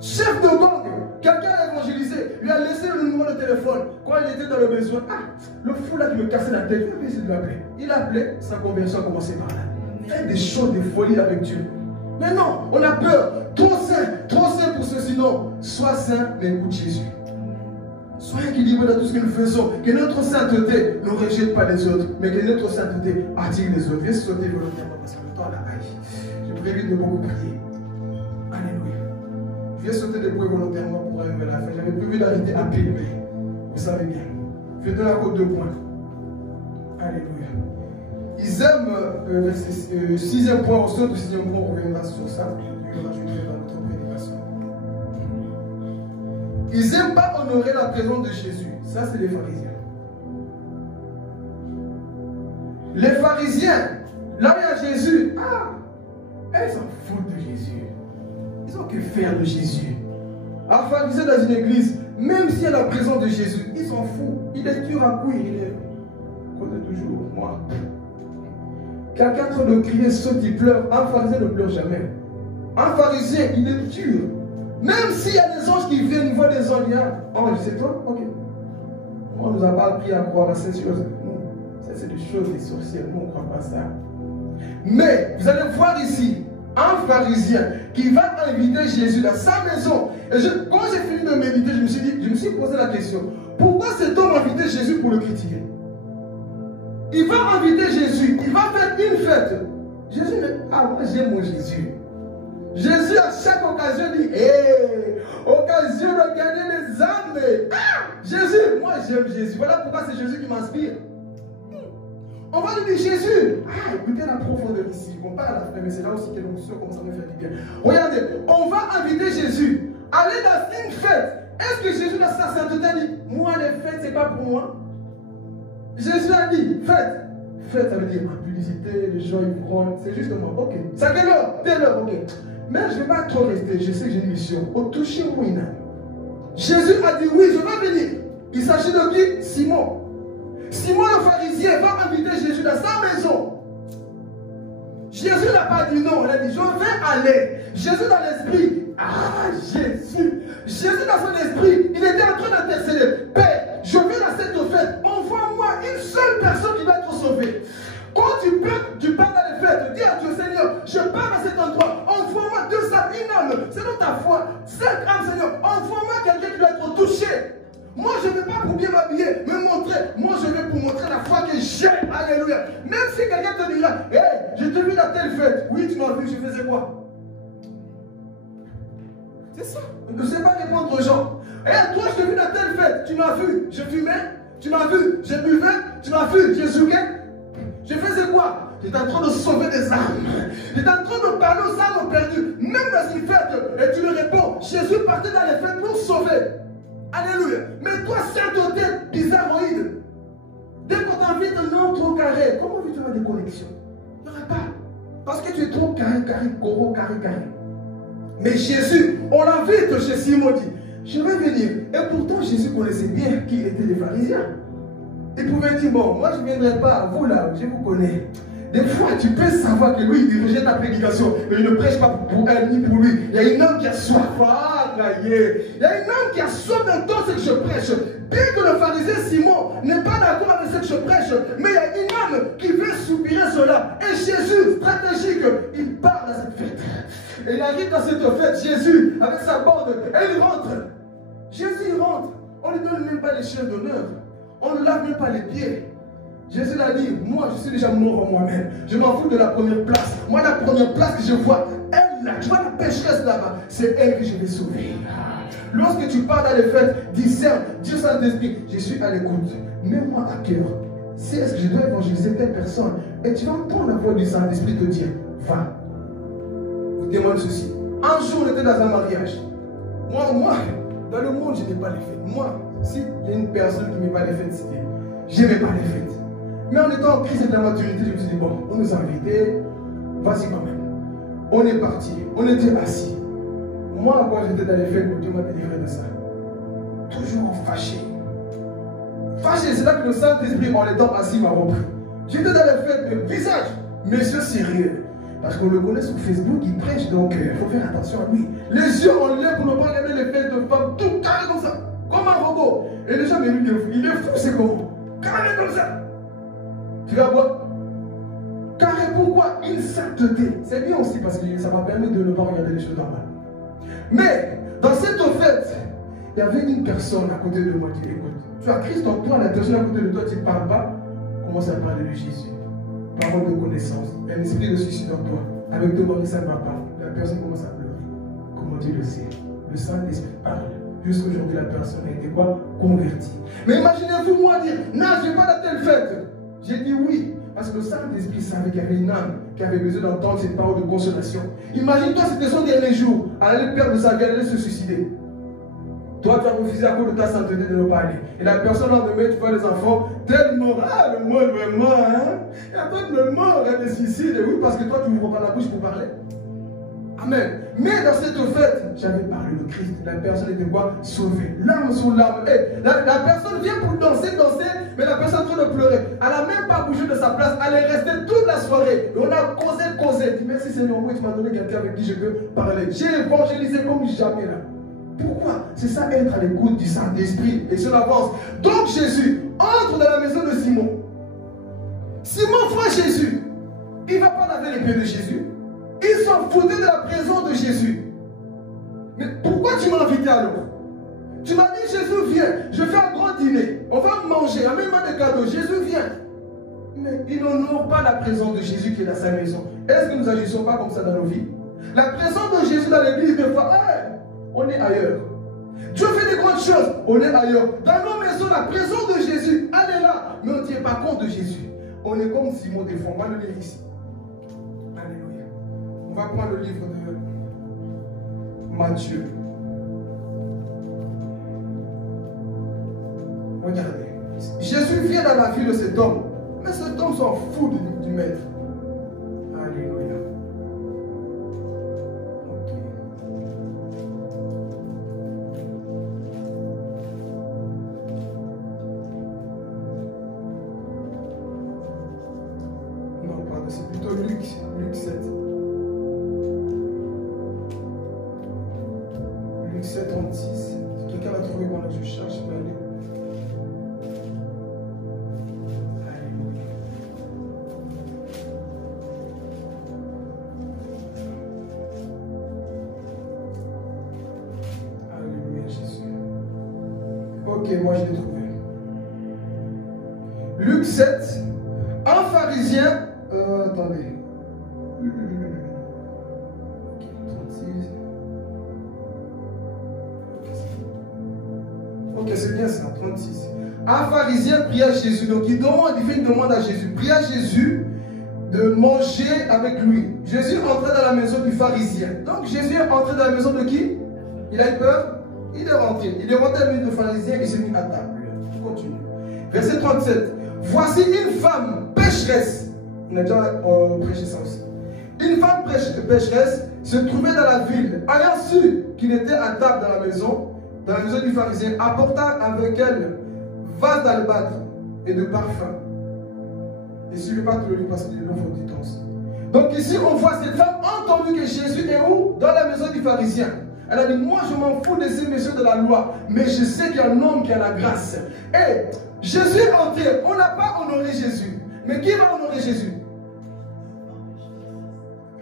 Chef de gang. Quelqu'un a évangélisé, lui a laissé le numéro de téléphone. Quand il était dans le besoin, le fou là qui me cassait la tête, il a essayé de l'appeler. Il a appelé, sa conversion a commencé par là. Fais des choses, des folies avec Dieu. Mais non, on a peur. Trop saint pour ceci. Non, sois saint, mais écoute Jésus. Sois équilibré dans tout ce que nous faisons. Que notre sainteté ne rejette pas les autres, mais que notre sainteté attire les autres. Viens sauter volontairement parce que le temps là, j'ai prévu de beaucoup prier. Alléluia. Je viens sauter des bruits volontairement pour arriver à la fin. J'avais prévu d'arrêter à pile, mais vous savez bien. Je vais donner encore 2 points. Alléluia. Ils aiment, 6e point, on saute au 6e point, on reviendra sur ça. Je le rajouterai dans notre prédication. Ils n'aiment pas honorer la présence de Jésus. Ça, c'est les pharisiens. Les pharisiens, là où il y a Jésus, ils s'en foutent de Jésus. Ils ont que faire de Jésus. Un pharisien dans une église, même s'il y a la présence de Jésus, ils s'en foutent. Il est dur à courir, il est. Côté toujours, moi. Quelqu'un en train de crier, saute, il pleure. Un pharisien ne pleure jamais. Un pharisien, il est dur. Même s'il y a des anges qui viennent, ils voient des anges, il y a ange, c'est toi? Ok. On ne nous a pas appris à croire à ces choses. Non. Ça, c'est des choses des sorcières. Nous, on ne croit pas ça. Mais, vous allez voir ici, un pharisien qui va inviter Jésus dans sa maison. Et quand j'ai fini de méditer, je me suis posé la question. Pourquoi cet homme a invité Jésus pour le critiquer? Il va inviter Jésus, il va faire une fête. Jésus dit, moi j'aime mon Jésus. Jésus à chaque occasion dit, occasion de gagner les âmes. Jésus, moi j'aime Jésus. Voilà pourquoi c'est Jésus qui m'inspire. On va lui dire Jésus. Ah, écoutez la profondeur ici. On parle à la fin, mais c'est là aussi que l'émotion commence à me faire du bien. Regardez, on va inviter Jésus. Aller dans une fête. Est-ce que Jésus dans sa sainteté a dit, moi les fêtes, c'est pas pour moi? Jésus a dit, fête. Fête, ça veut dire publicité, les gens ils prennent. C'est juste moi. Ok. C'est à quelle heure? Telle heure, ok. Mais je ne vais pas trop rester. Je sais que j'ai une mission. Au toucher mon âme. Jésus a dit oui, je vais venir. Il s'agit de qui? Simon. Simon le pharisien va inviter Jésus dans sa maison. Jésus n'a pas dit non, il a dit je vais aller. Jésus dans l'esprit, ah Jésus. Jésus dans son esprit, il était en train d'intercéder. Père, je vais dans cette fête, envoie-moi une seule personne qui va être sauvée. Quand tu pars dans les fêtes, dis à Dieu Seigneur, je pars dans cet endroit, envoie-moi 2 âmes, une âme, selon ta foi, 5 âmes Seigneur, envoie-moi quelqu'un qui doit être touché. Moi je ne vais pas pour bien m'habiller, me montrer, moi je vais pour montrer la foi que j'ai, alléluia. Même si quelqu'un te dira, hey, je t'ai vu dans telle fête, oui tu m'as vu, je faisais quoi? C'est ça, on ne sait pas répondre aux gens. Hey, toi je t'ai vu dans telle fête, tu m'as vu, je fumais, tu m'as vu, je buvais, tu m'as vu, je jouais. Je faisais quoi? J'étais en train de sauver des âmes. J'étais en train de parler aux âmes perdues. Même dans une fête, et tu me réponds, Jésus partait dans les fêtes pour sauver. Alléluia. Mais toi, sainteté, bizarroïde. Dès qu'on t'invite, non, trop carré. Comment veux-tu avoir des connexions? Il n'y aura pas. Parce que tu es trop carré, goro, carré. Mais Jésus, on l'invite chez Simon, dit, je vais venir. Et pourtant, Jésus connaissait bien qui étaient les pharisiens. Il pouvait dire, bon, moi je ne viendrai pas, vous là, je vous connais. Des fois, tu peux savoir que lui, il dirigeait ta prédication, mais il ne prêche pas pour elle ni pour lui. Il y a une âme qui a soif. Ah, il y a une âme qui a soif d'entendre ce que je prêche. Bien que le pharisien Simon n'est pas d'accord avec ce que je prêche, mais il y a une âme qui veut soupirer cela. Et Jésus, stratégique, il part dans cette fête. Et il arrive dans cette fête, Jésus, avec sa bande, et il rentre. Jésus, il rentre. On ne lui donne même pas les chiens d'honneur. On ne lave même pas les pieds. Jésus l'a dit, moi je suis déjà mort en moi-même. Je m'en fous de la première place. Moi la première place que je vois, elle là, tu vois la pécheresse là-bas, c'est elle que je vais sauver. Lorsque tu pars dans les fêtes, discerne, Dieu Saint-Esprit, je suis à l'écoute. Mets-moi à cœur. Si est-ce que je dois évangéliser telle personne, et tu vas entendre la voix du Saint-Esprit te dire, va. Je vous témoigne ceci. Un jour on était dans un mariage. Moi, dans le monde, je n'ai pas les fêtes. Moi, si il y a une personne qui n'aime pas les fêtes, je n'aimais pas les fêtes. Mais en étant en crise de la maturité, je me suis dit, bon, on nous a invités, vas-y quand même. On est parti, on était assis. Moi, quand j'étais dans les fêtes, Dieu m'a délivré de ça. Toujours fâché. Fâché, c'est là que le Saint-Esprit, en étant assis, m'a repris. J'étais dans les fêtes, le visage, monsieur sérieux. Parce qu'on le connaît sur Facebook, il prêche, donc il faut faire attention à lui. Les yeux en l'air pour ne pas regarder les fêtes de femmes, tout carré comme ça, comme un robot. Et les gens me disent, il est fou, c'est comment? Carré comme ça. Tu vas voir? Carré pourquoi? Une sainteté. C'est bien aussi parce que ça m'a permis de ne pas regarder les choses normales. Mais dans cette fête, il y avait une personne à côté de moi qui écoute. Tu as Christ en toi, la personne à côté de toi, tu ne parles pas, commence à parler de Jésus. Parole de connaissance, un esprit de suicide en toi. Avec deux mots, ça ne va pas. La personne commence à pleurer. Comment Dieu le sait? Le Saint-Esprit parle. Jusqu'aujourd'hui, la personne a été quoi? Convertie. Mais imaginez-vous moi dire, non, je ne vais pas à telle fête. J'ai dit oui, parce que le Saint-Esprit savait qu'il y avait une âme qui avait besoin d'entendre cette parole de consolation. Imagine-toi, c'était son dernier jour. Elle allait perdre sa vie, elle allait se suicider. Toi, tu as refusé à cause de ta sainteté de ne pas aller. Et la personne en demain, tu vois les enfants, tel mort, ah, le mort, le mort, hein. Il y a pas de mort, il y a des suicides. Oui, parce que toi, tu n'ouvres pas la bouche pour parler. Amen. Mais dans cette fête, j'avais parlé de Christ. La personne était quoi? Sauvée. L'âme sur l'âme. La personne vient pour danser, mais la personne est en train de pleurer. Elle n'a même pas bougé de sa place. Elle est restée toute la soirée. Et on a causé. Dit merci Seigneur, moi tu m'as donné quelqu'un avec qui je peux parler. J'ai évangélisé comme jamais là. Pourquoi? C'est ça, être à l'écoute du Saint-Esprit et sur l'avance. Donc Jésus entre dans la maison de Simon. Simon frère Jésus. Il ne va pas laver les pieds de Jésus. Il s'en foutait de la présence de Jésus. Mais pourquoi tu m'as invité alors? Tu m'as dit Jésus viens, je fais un grand dîner. On va manger, amène-moi des cadeaux. Jésus vient. Mais il n'honore pas la présence de Jésus qui est dans sa maison. Est-ce que nous n'agissons pas comme ça dans nos vies? La présence de Jésus dans l'église, des fois, on est ailleurs. Dieu fait des grandes choses, on est ailleurs. Dans nos maisons, la présence de Jésus, elle est là. Mais on ne tient pas compte de Jésus. on est comme Simon des fois. On va le lire ici. Alléluia. On va prendre le livre de Matthieu. Regardez. Jésus vient dans la vie de cet homme. Mais cet homme s'en fout du maître. Alléluia. Ok. Non, pardon, c'est plutôt Luc 7. Luc 7, 36. Si quelqu'un l'a trouvé pendant que je cherche, je vais aller. Ok, moi je l'ai trouvé. Luc 7, un pharisien. Attendez. Ok, 36. Ok, c'est bien ça, 36. Un pharisien pria Jésus. Donc il fait une demande à Jésus. Pria Jésus de manger avec lui. Jésus entrait dans la maison du pharisien. Donc Jésus est entré dans la maison de qui? Il a eu peur? Il est rentré. Il est rentré à la maison du pharisien et s'est mis à table. Continue. Verset 37. Voici une femme pécheresse. On a déjà prêché ça aussi. Une femme pécheresse se trouvait dans la ville. Ayant su qu'il était à table dans la maison du pharisien, apporta avec elle vase d'albâtre et de parfum. Et si je ne vais pas te le lire parce qu'il est long, il faut du temps aussi. Donc ici, on voit cette femme entendu que Jésus est où? Dans la maison du pharisien. Elle a dit, moi je m'en fous de ces messieurs de la loi, mais je sais qu'il y a un homme qui a la grâce. Et Jésus est entré, on n'a pas honoré Jésus. Mais qui va honorer Jésus?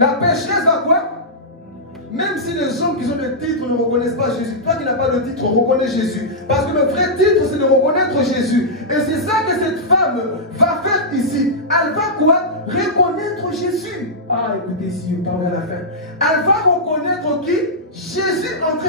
La pécheresse va quoi? Même si les hommes qui ont le titre ne reconnaissent pas Jésus, toi qui n'as pas de titre, reconnais Jésus. Parce que le vrai titre, c'est de reconnaître Jésus. Et c'est ça que cette femme va faire ici. Elle va quoi? Reconnaître Jésus. Ah, écoutez, si on parle à la fin. Elle va reconnaître qui? Jésus entré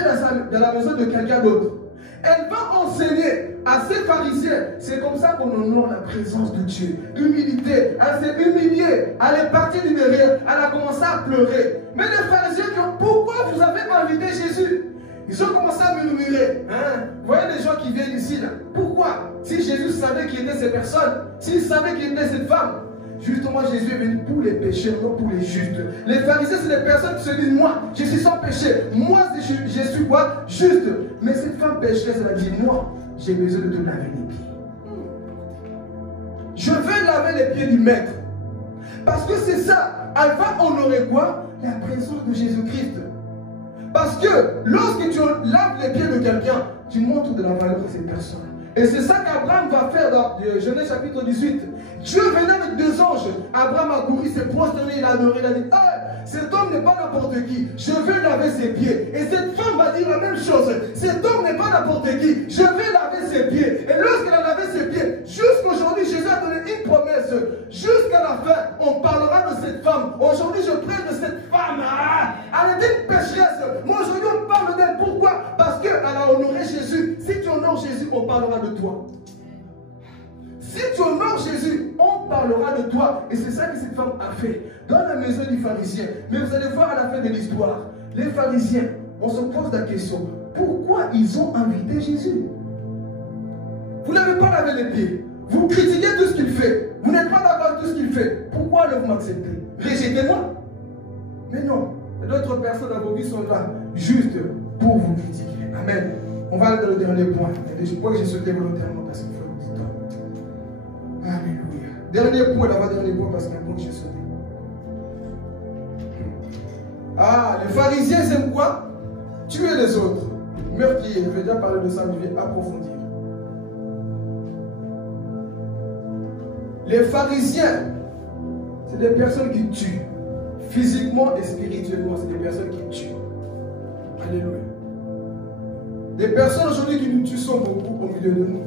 dans la maison de quelqu'un d'autre. Elle va enseigner à ces pharisiens. C'est comme ça qu'on honore la présence de Dieu. Humilité. Elle s'est humiliée. Elle est partie du derrière. Elle a commencé à pleurer. Mais les pharisiens disent, pourquoi vous avez invité Jésus? Ils ont commencé à murmurer. Hein? Vous voyez les gens qui viennent ici là. Pourquoi? Si Jésus savait qui étaient ces personnes, s'il savait qui était cette femme, justement, Jésus est venu pour les pécheurs, non pour les justes. Les pharisiens, c'est des personnes qui se disent, moi, je suis sans péché. Moi, je suis quoi? Juste. Mais cette femme pécheresse, elle a dit, moi, j'ai besoin de te laver les pieds. Je veux laver les pieds du maître. Parce que c'est ça. Elle va honorer quoi? La présence de Jésus-Christ. Parce que lorsque tu laves les pieds de quelqu'un, tu montres de la valeur à cette personne. Et c'est ça qu'Abraham va faire dans Genèse chapitre 18. Dieu venait avec deux anges. Abraham a couru, s'est prosterné, il a adoré, il a dit, hey, cet homme n'est pas n'importe qui, je vais laver ses pieds. Et cette femme va dire la même chose. Cet homme n'est pas n'importe qui, je vais laver ses pieds. Et lorsqu'elle a lavé ses pieds, jusqu'aujourd'hui, Jésus a donné une promesse. Jusqu'à la fin, on parlera de cette femme. Aujourd'hui, je prends de cette femme. Elle était une pécheresse. Moi, aujourd'hui, on parle d'elle. Pourquoi? Parce qu'elle a honoré Jésus. Si tu honores Jésus, on parlera de toi. Si tu honores Jésus, on parlera de toi. Et c'est ça que cette femme a fait dans la maison du pharisien. Mais vous allez voir à la fin de l'histoire, les pharisiens, on se pose la question, pourquoi ils ont invité Jésus? Vous n'avez pas lavé les pieds. Vous critiquez tout ce qu'il fait. Vous n'êtes pas d'accord avec tout ce qu'il fait. Pourquoi ne vous m'acceptez? Rejetez-moi. Mais non. D'autres personnes dans vos vies sont là, juste pour vous critiquer. Amen. On va aller dans le dernier point. Je crois que j'ai sauté volontairement parce qu'il faut du temps. Alléluia. Dernier point, l'avant-dernier point parce qu'il y a un point que j'ai sauté. Ah, les pharisiens aiment quoi? Tuer les autres. Meurtrier. Je vais déjà parler de ça, mais je vais approfondir. Les pharisiens, c'est des personnes qui tuent. Physiquement et spirituellement, c'est des personnes qui tuent. Alléluia. Des personnes aujourd'hui qui nous tuent sont beaucoup au milieu de nous.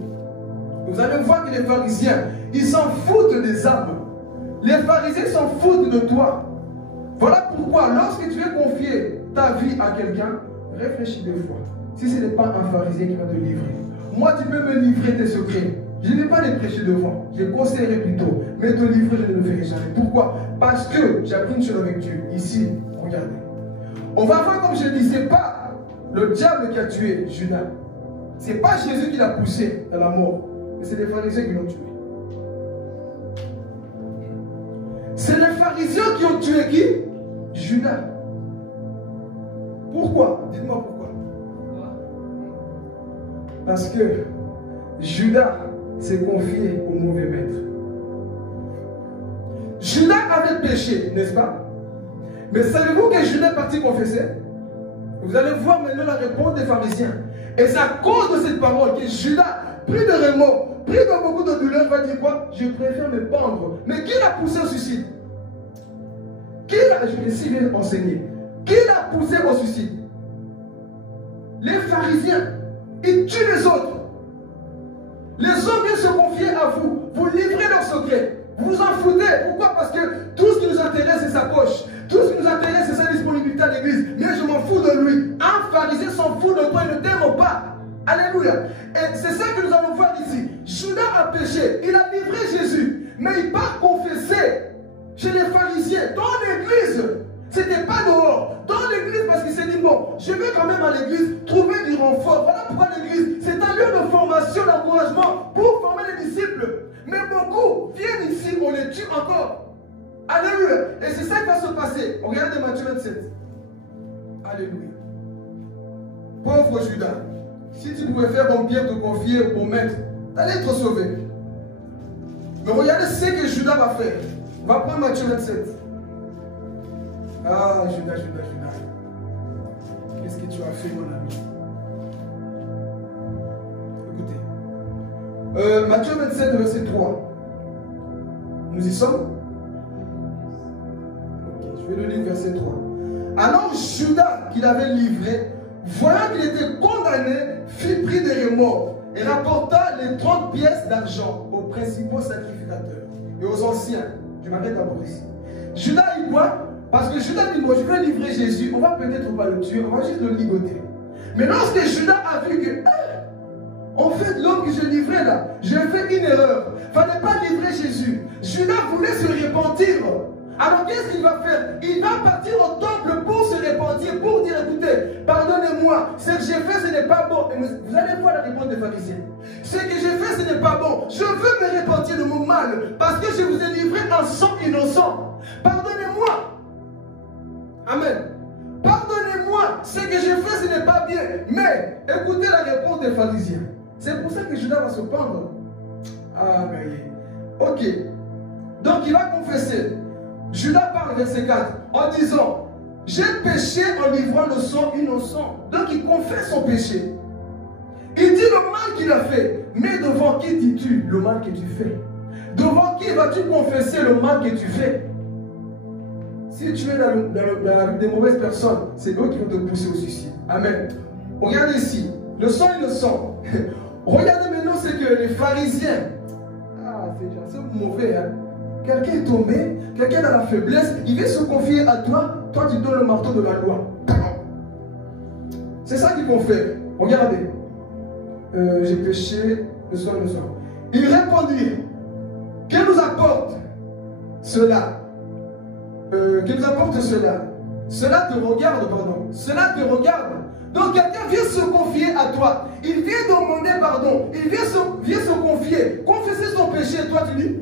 Vous allez voir que les pharisiens, ils s'en foutent des âmes. Les pharisiens s'en foutent de toi. Voilà pourquoi, lorsque tu veux confier ta vie à quelqu'un, réfléchis deux fois. Si ce n'est pas un pharisien qui va te livrer. Moi, tu peux me livrer tes secrets. Je ne vais pas les prêcher devant, je les conseillerai plutôt. Mais te livrer, je ne le ferai jamais. Pourquoi? Parce que j'ai appris une chose avec Dieu. Ici, regardez. On va voir, comme je dis, ce n'est pas le diable qui a tué Judas. Ce n'est pas Jésus qui l'a poussé à la mort. Mais c'est les pharisiens qui l'ont tué. C'est les pharisiens qui ont tué qui? Judas. Pourquoi? Dites-moi pourquoi. Parce que Judas s'est confié au mauvais maître. Judas avait péché, n'est-ce pas? Mais savez-vous que Judas est parti confesser? Vous allez voir maintenant la réponse des pharisiens. Et c'est à cause de cette parole que Judas, pris de remords, pris de beaucoup de douleur, va dire quoi? Je préfère me pendre. Mais qui l'a poussé au suicide? Qui l'a, je vais essayer d'enseigner. Qui l'a poussé au suicide? Les pharisiens. Ils tuent les autres. Les hommes viennent se confier à vous. Vous livrez leurs secrets. Vous vous en foutez. Pourquoi? Parce que tout ce qui nous intéresse, c'est sa poche. Tout ce qui nous intéresse, c'est sa disponibilité à l'église. Mais je m'en fous de lui. Un pharisien s'en fout de toi, il ne t'aime pas. Alléluia. Et c'est ça que nous allons voir ici. Judas a péché. Il a livré Jésus. Mais il part confesser chez les pharisiens, dans l'église. C'était pas dehors. Dans l'église, parce qu'il s'est dit, bon, je vais quand même à l'église trouver du renfort. Voilà pourquoi l'église, c'est un lieu de formation, d'encouragement pour former les disciples. Mais beaucoup viennent ici, on les tue encore. Alléluia. Et c'est ça qui va se passer. Regardez Matthieu 27. Alléluia. Pauvre Judas. Si tu pouvais faire bon bien te confier au maître, tu allais être sauvé. Mais regardez ce que Judas va faire. On va prendre Matthieu 27. Ah, Judas. Qu'est-ce que tu as fait, mon ami? Écoutez. Matthieu 27, verset 3. Nous y sommes? Ok, je vais le lire, verset 3. Alors Judas, qu'il avait livré, voyant qu'il était condamné, fit prix de remords et rapporta les 30 pièces d'argent aux principaux sacrificateurs et aux anciens. Je m'arrête d'abord ici. Judas, il voit. Parce que Judas dit, moi je vais livrer Jésus, on va peut-être pas le tuer, on va juste le ligoter. Mais lorsque Judas a vu que, en fait, l'homme que je livrais là, j'ai fait une erreur. Il ne fallait pas livrer Jésus. Judas voulait se repentir. Alors qu'est-ce qu'il va faire? Il va partir au temple pour se repentir, pour dire, écoutez, pardonnez-moi, ce que j'ai fait, ce n'est pas bon. Et vous allez voir la réponse des pharisiens. Ce que j'ai fait, ce n'est pas bon. Je veux me repentir de mon mal, parce que je vous ai livré un sang innocent. Pardonnez-moi. Amen. Pardonnez-moi, ce que j'ai fait, ce n'est pas bien. Mais, écoutez la réponse des pharisiens. C'est pour ça que Judas va se pendre. Ah, mais... Ok. Donc, il va confesser. Judas parle, verset 4, en disant, j'ai péché en livrant le sang innocent. Donc, il confesse son péché. Il dit le mal qu'il a fait. Mais devant qui dis-tu le mal que tu fais? Devant qui vas-tu confesser le mal que tu fais? Si tu es avec des mauvaises personnes, c'est eux qui vont te pousser au suicide. Amen. Regardez ici, le sang innocent. Regardez maintenant ce que les pharisiens. Ah, c'est mauvais, hein. Quelqu'un est tombé, quelqu'un a la faiblesse, il vient se confier à toi, toi tu donnes le marteau de la loi. C'est ça qu'ils vont faire. Regardez. J'ai péché, le sang innocent. Il répondit, que nous apporte cela? Qu'il nous apporte cela. Cela te regarde, pardon. Cela te regarde. Donc quelqu'un vient se confier à toi. Il vient demander pardon. Il vient se confier. Confesser son péché. Et toi tu dis,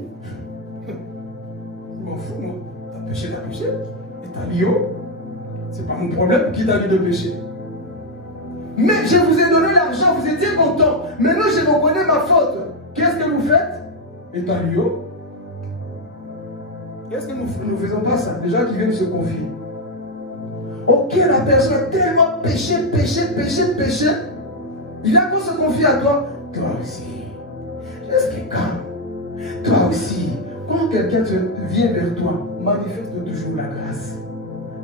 je m'en fous, moi. T'as péché. Et t'as dit, oh, c'est pas mon problème. Qui t'a dit de pécher? Mais je vous ai donné l'argent, vous étiez content. Maintenant je reconnais ma faute. Qu'est-ce que vous faites? Et t'as dit, oh. Qu'est-ce que nous ne faisons pas ça? Les gens qui viennent se confier. Ok, la personne a tellement péché. Il vient pour se confier à toi. Toi aussi. Est-ce que toi aussi, quand quelqu'un vient vers toi, manifeste toujours la grâce.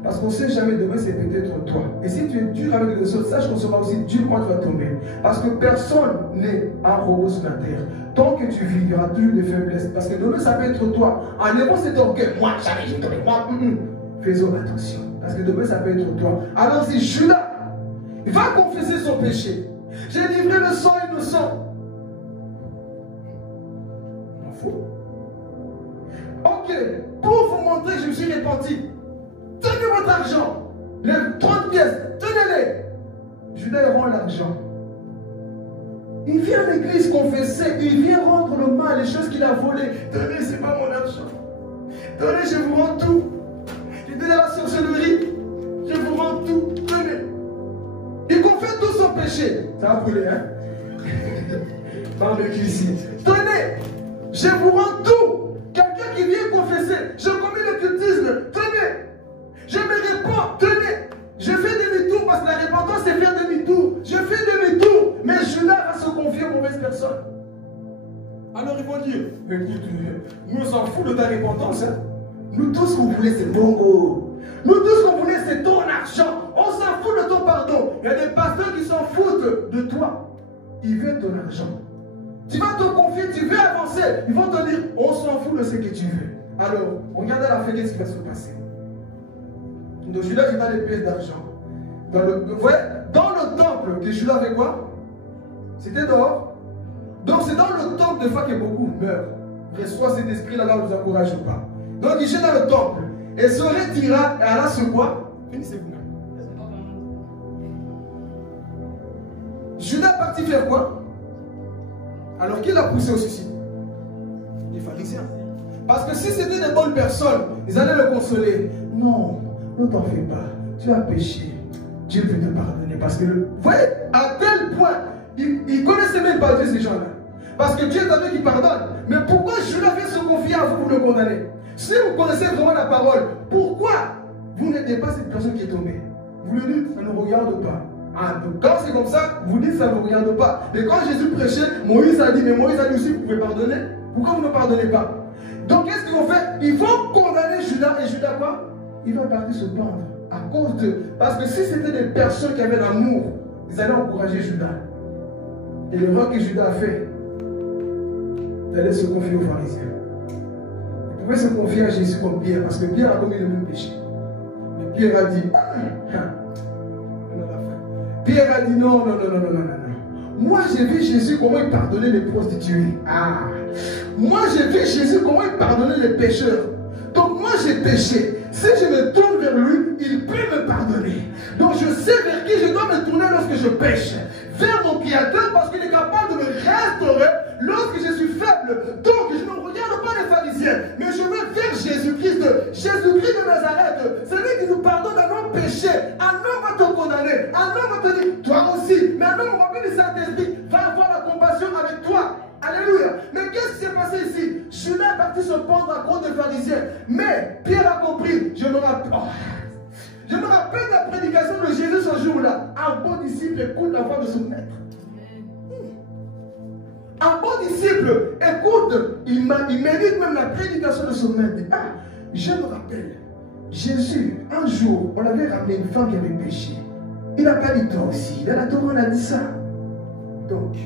Parce qu'on ne sait jamais demain, c'est peut-être toi. Et si tu es dur avec les autres, sache qu'on sera aussi dur quand tu vas tomber. Parce que personne n'est un robot sur la terre. Tant que tu vis, il y aura toujours des faiblesses. Parce que demain, ça peut être toi. En levant cet orgueil, moi, jamais je te moi. Faisons attention. Parce que demain, ça peut être toi. Alors si Judas va confesser son péché, j'ai livré le sang innocent. faux. Ok, pour vous montrer que je me suis repenti, tenez votre argent, les 30 pièces, tenez-les. Judas rend l'argent. Il vient à l'église confesser, il vient rendre le mal, les choses qu'il a volées. Tenez, c'est pas mon argent. Tenez, je vous rends tout. J'étais dans la sorcellerie, je vous rends tout. Tenez. Il confesse tout son péché. Ça va brûler, hein? Barbecue ici. Tenez, je vous rends tout. Quelqu'un qui vient confesser, je commets le cultisme. Tenez, je me réponds. Tenez, je fais demi-tour parce que la repentance c'est faire demi-tour. Je fais demi-tour, mais Judas va se confier aux mauvaises personnes. Alors ils vont dire, écoute, nous on s'en fout de ta repentance. Hein? Nous tous ce qu'on voulait c'est bongo. Nous tous ce qu'on voulait c'est ton argent. On s'en fout de ton pardon. Il y a des pasteurs qui s'en foutent de toi. Ils veulent ton argent. Tu vas te confier, tu veux avancer. Ils vont te dire, on s'en fout de ce que tu veux. Alors, regardez la fin, qu'est-ce qui va se passer. Donc Judas il a des pièces d'argent. Dans le temple que Judas avait quoi? C'était dehors. Donc c'est dans le temple de fois que beaucoup meurent. Reçoit cet esprit-là, ne vous encourage pas. Donc il jette dans le temple. Et se retira et alla se quoi? Finissez vous-même. Judas partit faire quoi? Alors qui l'a poussé au suicide? Les pharisiens. Parce que si c'était des bonnes personnes, ils allaient le consoler. Non, ne t'en fais pas. Tu as péché. Dieu peut te pardonner. Parce que, vous voyez, à tel point, ils ne connaissaient même pas Dieu, ces gens-là. Parce que Dieu est avec qui pardonne. Mais pourquoi Judas vient se confier à vous pour le condamner? Si vous connaissez vraiment la parole, pourquoi vous n'êtes pas cette personne qui est tombée? Vous le dites, ça ne regarde pas. Ah, quand c'est comme ça, vous dites ça ne vous regarde pas. Mais quand Jésus prêchait, Moïse a dit, mais Moïse a dit aussi, vous pouvez pardonner. Pourquoi vous ne pardonnez pas? Donc qu'est-ce qu'ils vont faire? Ils vont condamner Judas. Et Judas quoi? Il va partir se pendre. À cause de... Parce que si c'était des personnes qui avaient l'amour, ils allaient encourager Judas. Et l'erreur que Judas a fait, d'aller se confier aux pharisiens. Il pouvait se confier à Jésus comme Pierre, parce que Pierre a commis le même péché. Mais Pierre a dit, Pierre a dit non. Moi j'ai vu Jésus comment il pardonnait les prostituées. Moi j'ai vu Jésus comment il pardonnait les pécheurs. Donc moi j'ai péché. Si je me tourne vers lui, il peut me pardonner. Donc je sais vers qui je dois me tourner lorsque je pêche. Vers mon Créateur parce qu'il est capable de me restaurer lorsque je suis faible. Donc je ne regarde pas les pharisiens, mais je vais vers Jésus-Christ. Jésus-Christ de Nazareth. C'est lui qui nous pardonne à nos péchés. Un homme va te condamner. Un homme va te dire, toi aussi. Mais un homme rempli du Saint-Esprit va avoir la compassion avec toi. Alléluia. Mais qu'est-ce qui s'est passé ici? Judas est parti se pendre à cause des pharisiens. Mais Pierre a compris. Je me rappelle la prédication de Jésus ce jour-là. Un bon disciple écoute la voix de son maître. Un bon disciple écoute, il mérite même la prédication de son maître. Je me rappelle, Jésus, un jour, on avait ramené une femme qui avait péché. Il n'a pas dit toi aussi. Dans la Torah, on a dit ça. Donc,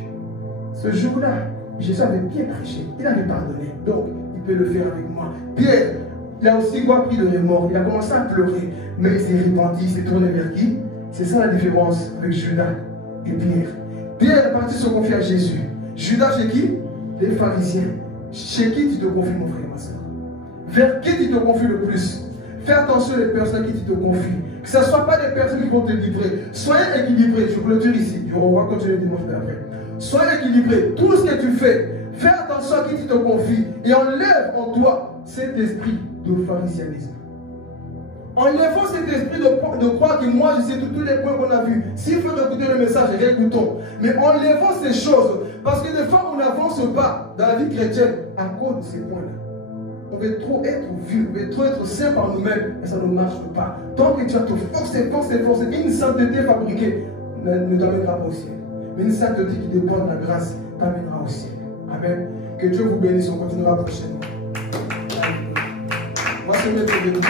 ce jour-là, Jésus avait bien prêché. Il avait pardonné. Donc, il peut le faire avec moi. Pierre, il a aussi pris de remords. Il a commencé à pleurer. Mais il s'est repenti, il s'est tourné vers qui? C'est ça la différence avec Judas et Pierre. Pierre est parti se confier à Jésus. Judas chez qui? Les pharisiens. Chez qui tu te confies, mon frère et ma soeur? Vers qui tu te confies le plus? Fais attention aux personnes qui tu te confies. Que ce ne soit pas des personnes qui vont te livrer. Soyez équilibrés. Je vous le dis ici. On va continuer dimanche d'après. Soyez équilibré. Tout ce que tu fais, fais attention à qui tu te confies. Et enlève en toi cet esprit de pharisianisme. Enlèvons cet esprit de croire que moi je sais tous les points qu'on a vus. S'il faut écouter le message, réécoutons. Mais enlèvons ces choses. Parce que des fois on n'avance pas dans la vie chrétienne à cause de ces points-là. On veut trop être vu, on veut trop être saint par nous-mêmes, et ça ne marche pas. Tant que tu as te forcer, une sainteté fabriquée ne t'amènera pas au ciel. Mais une sainteté qui dépend de la grâce t'amènera au ciel. Amen. Que Dieu vous bénisse, on continuera prochainement. On va se mettre debout.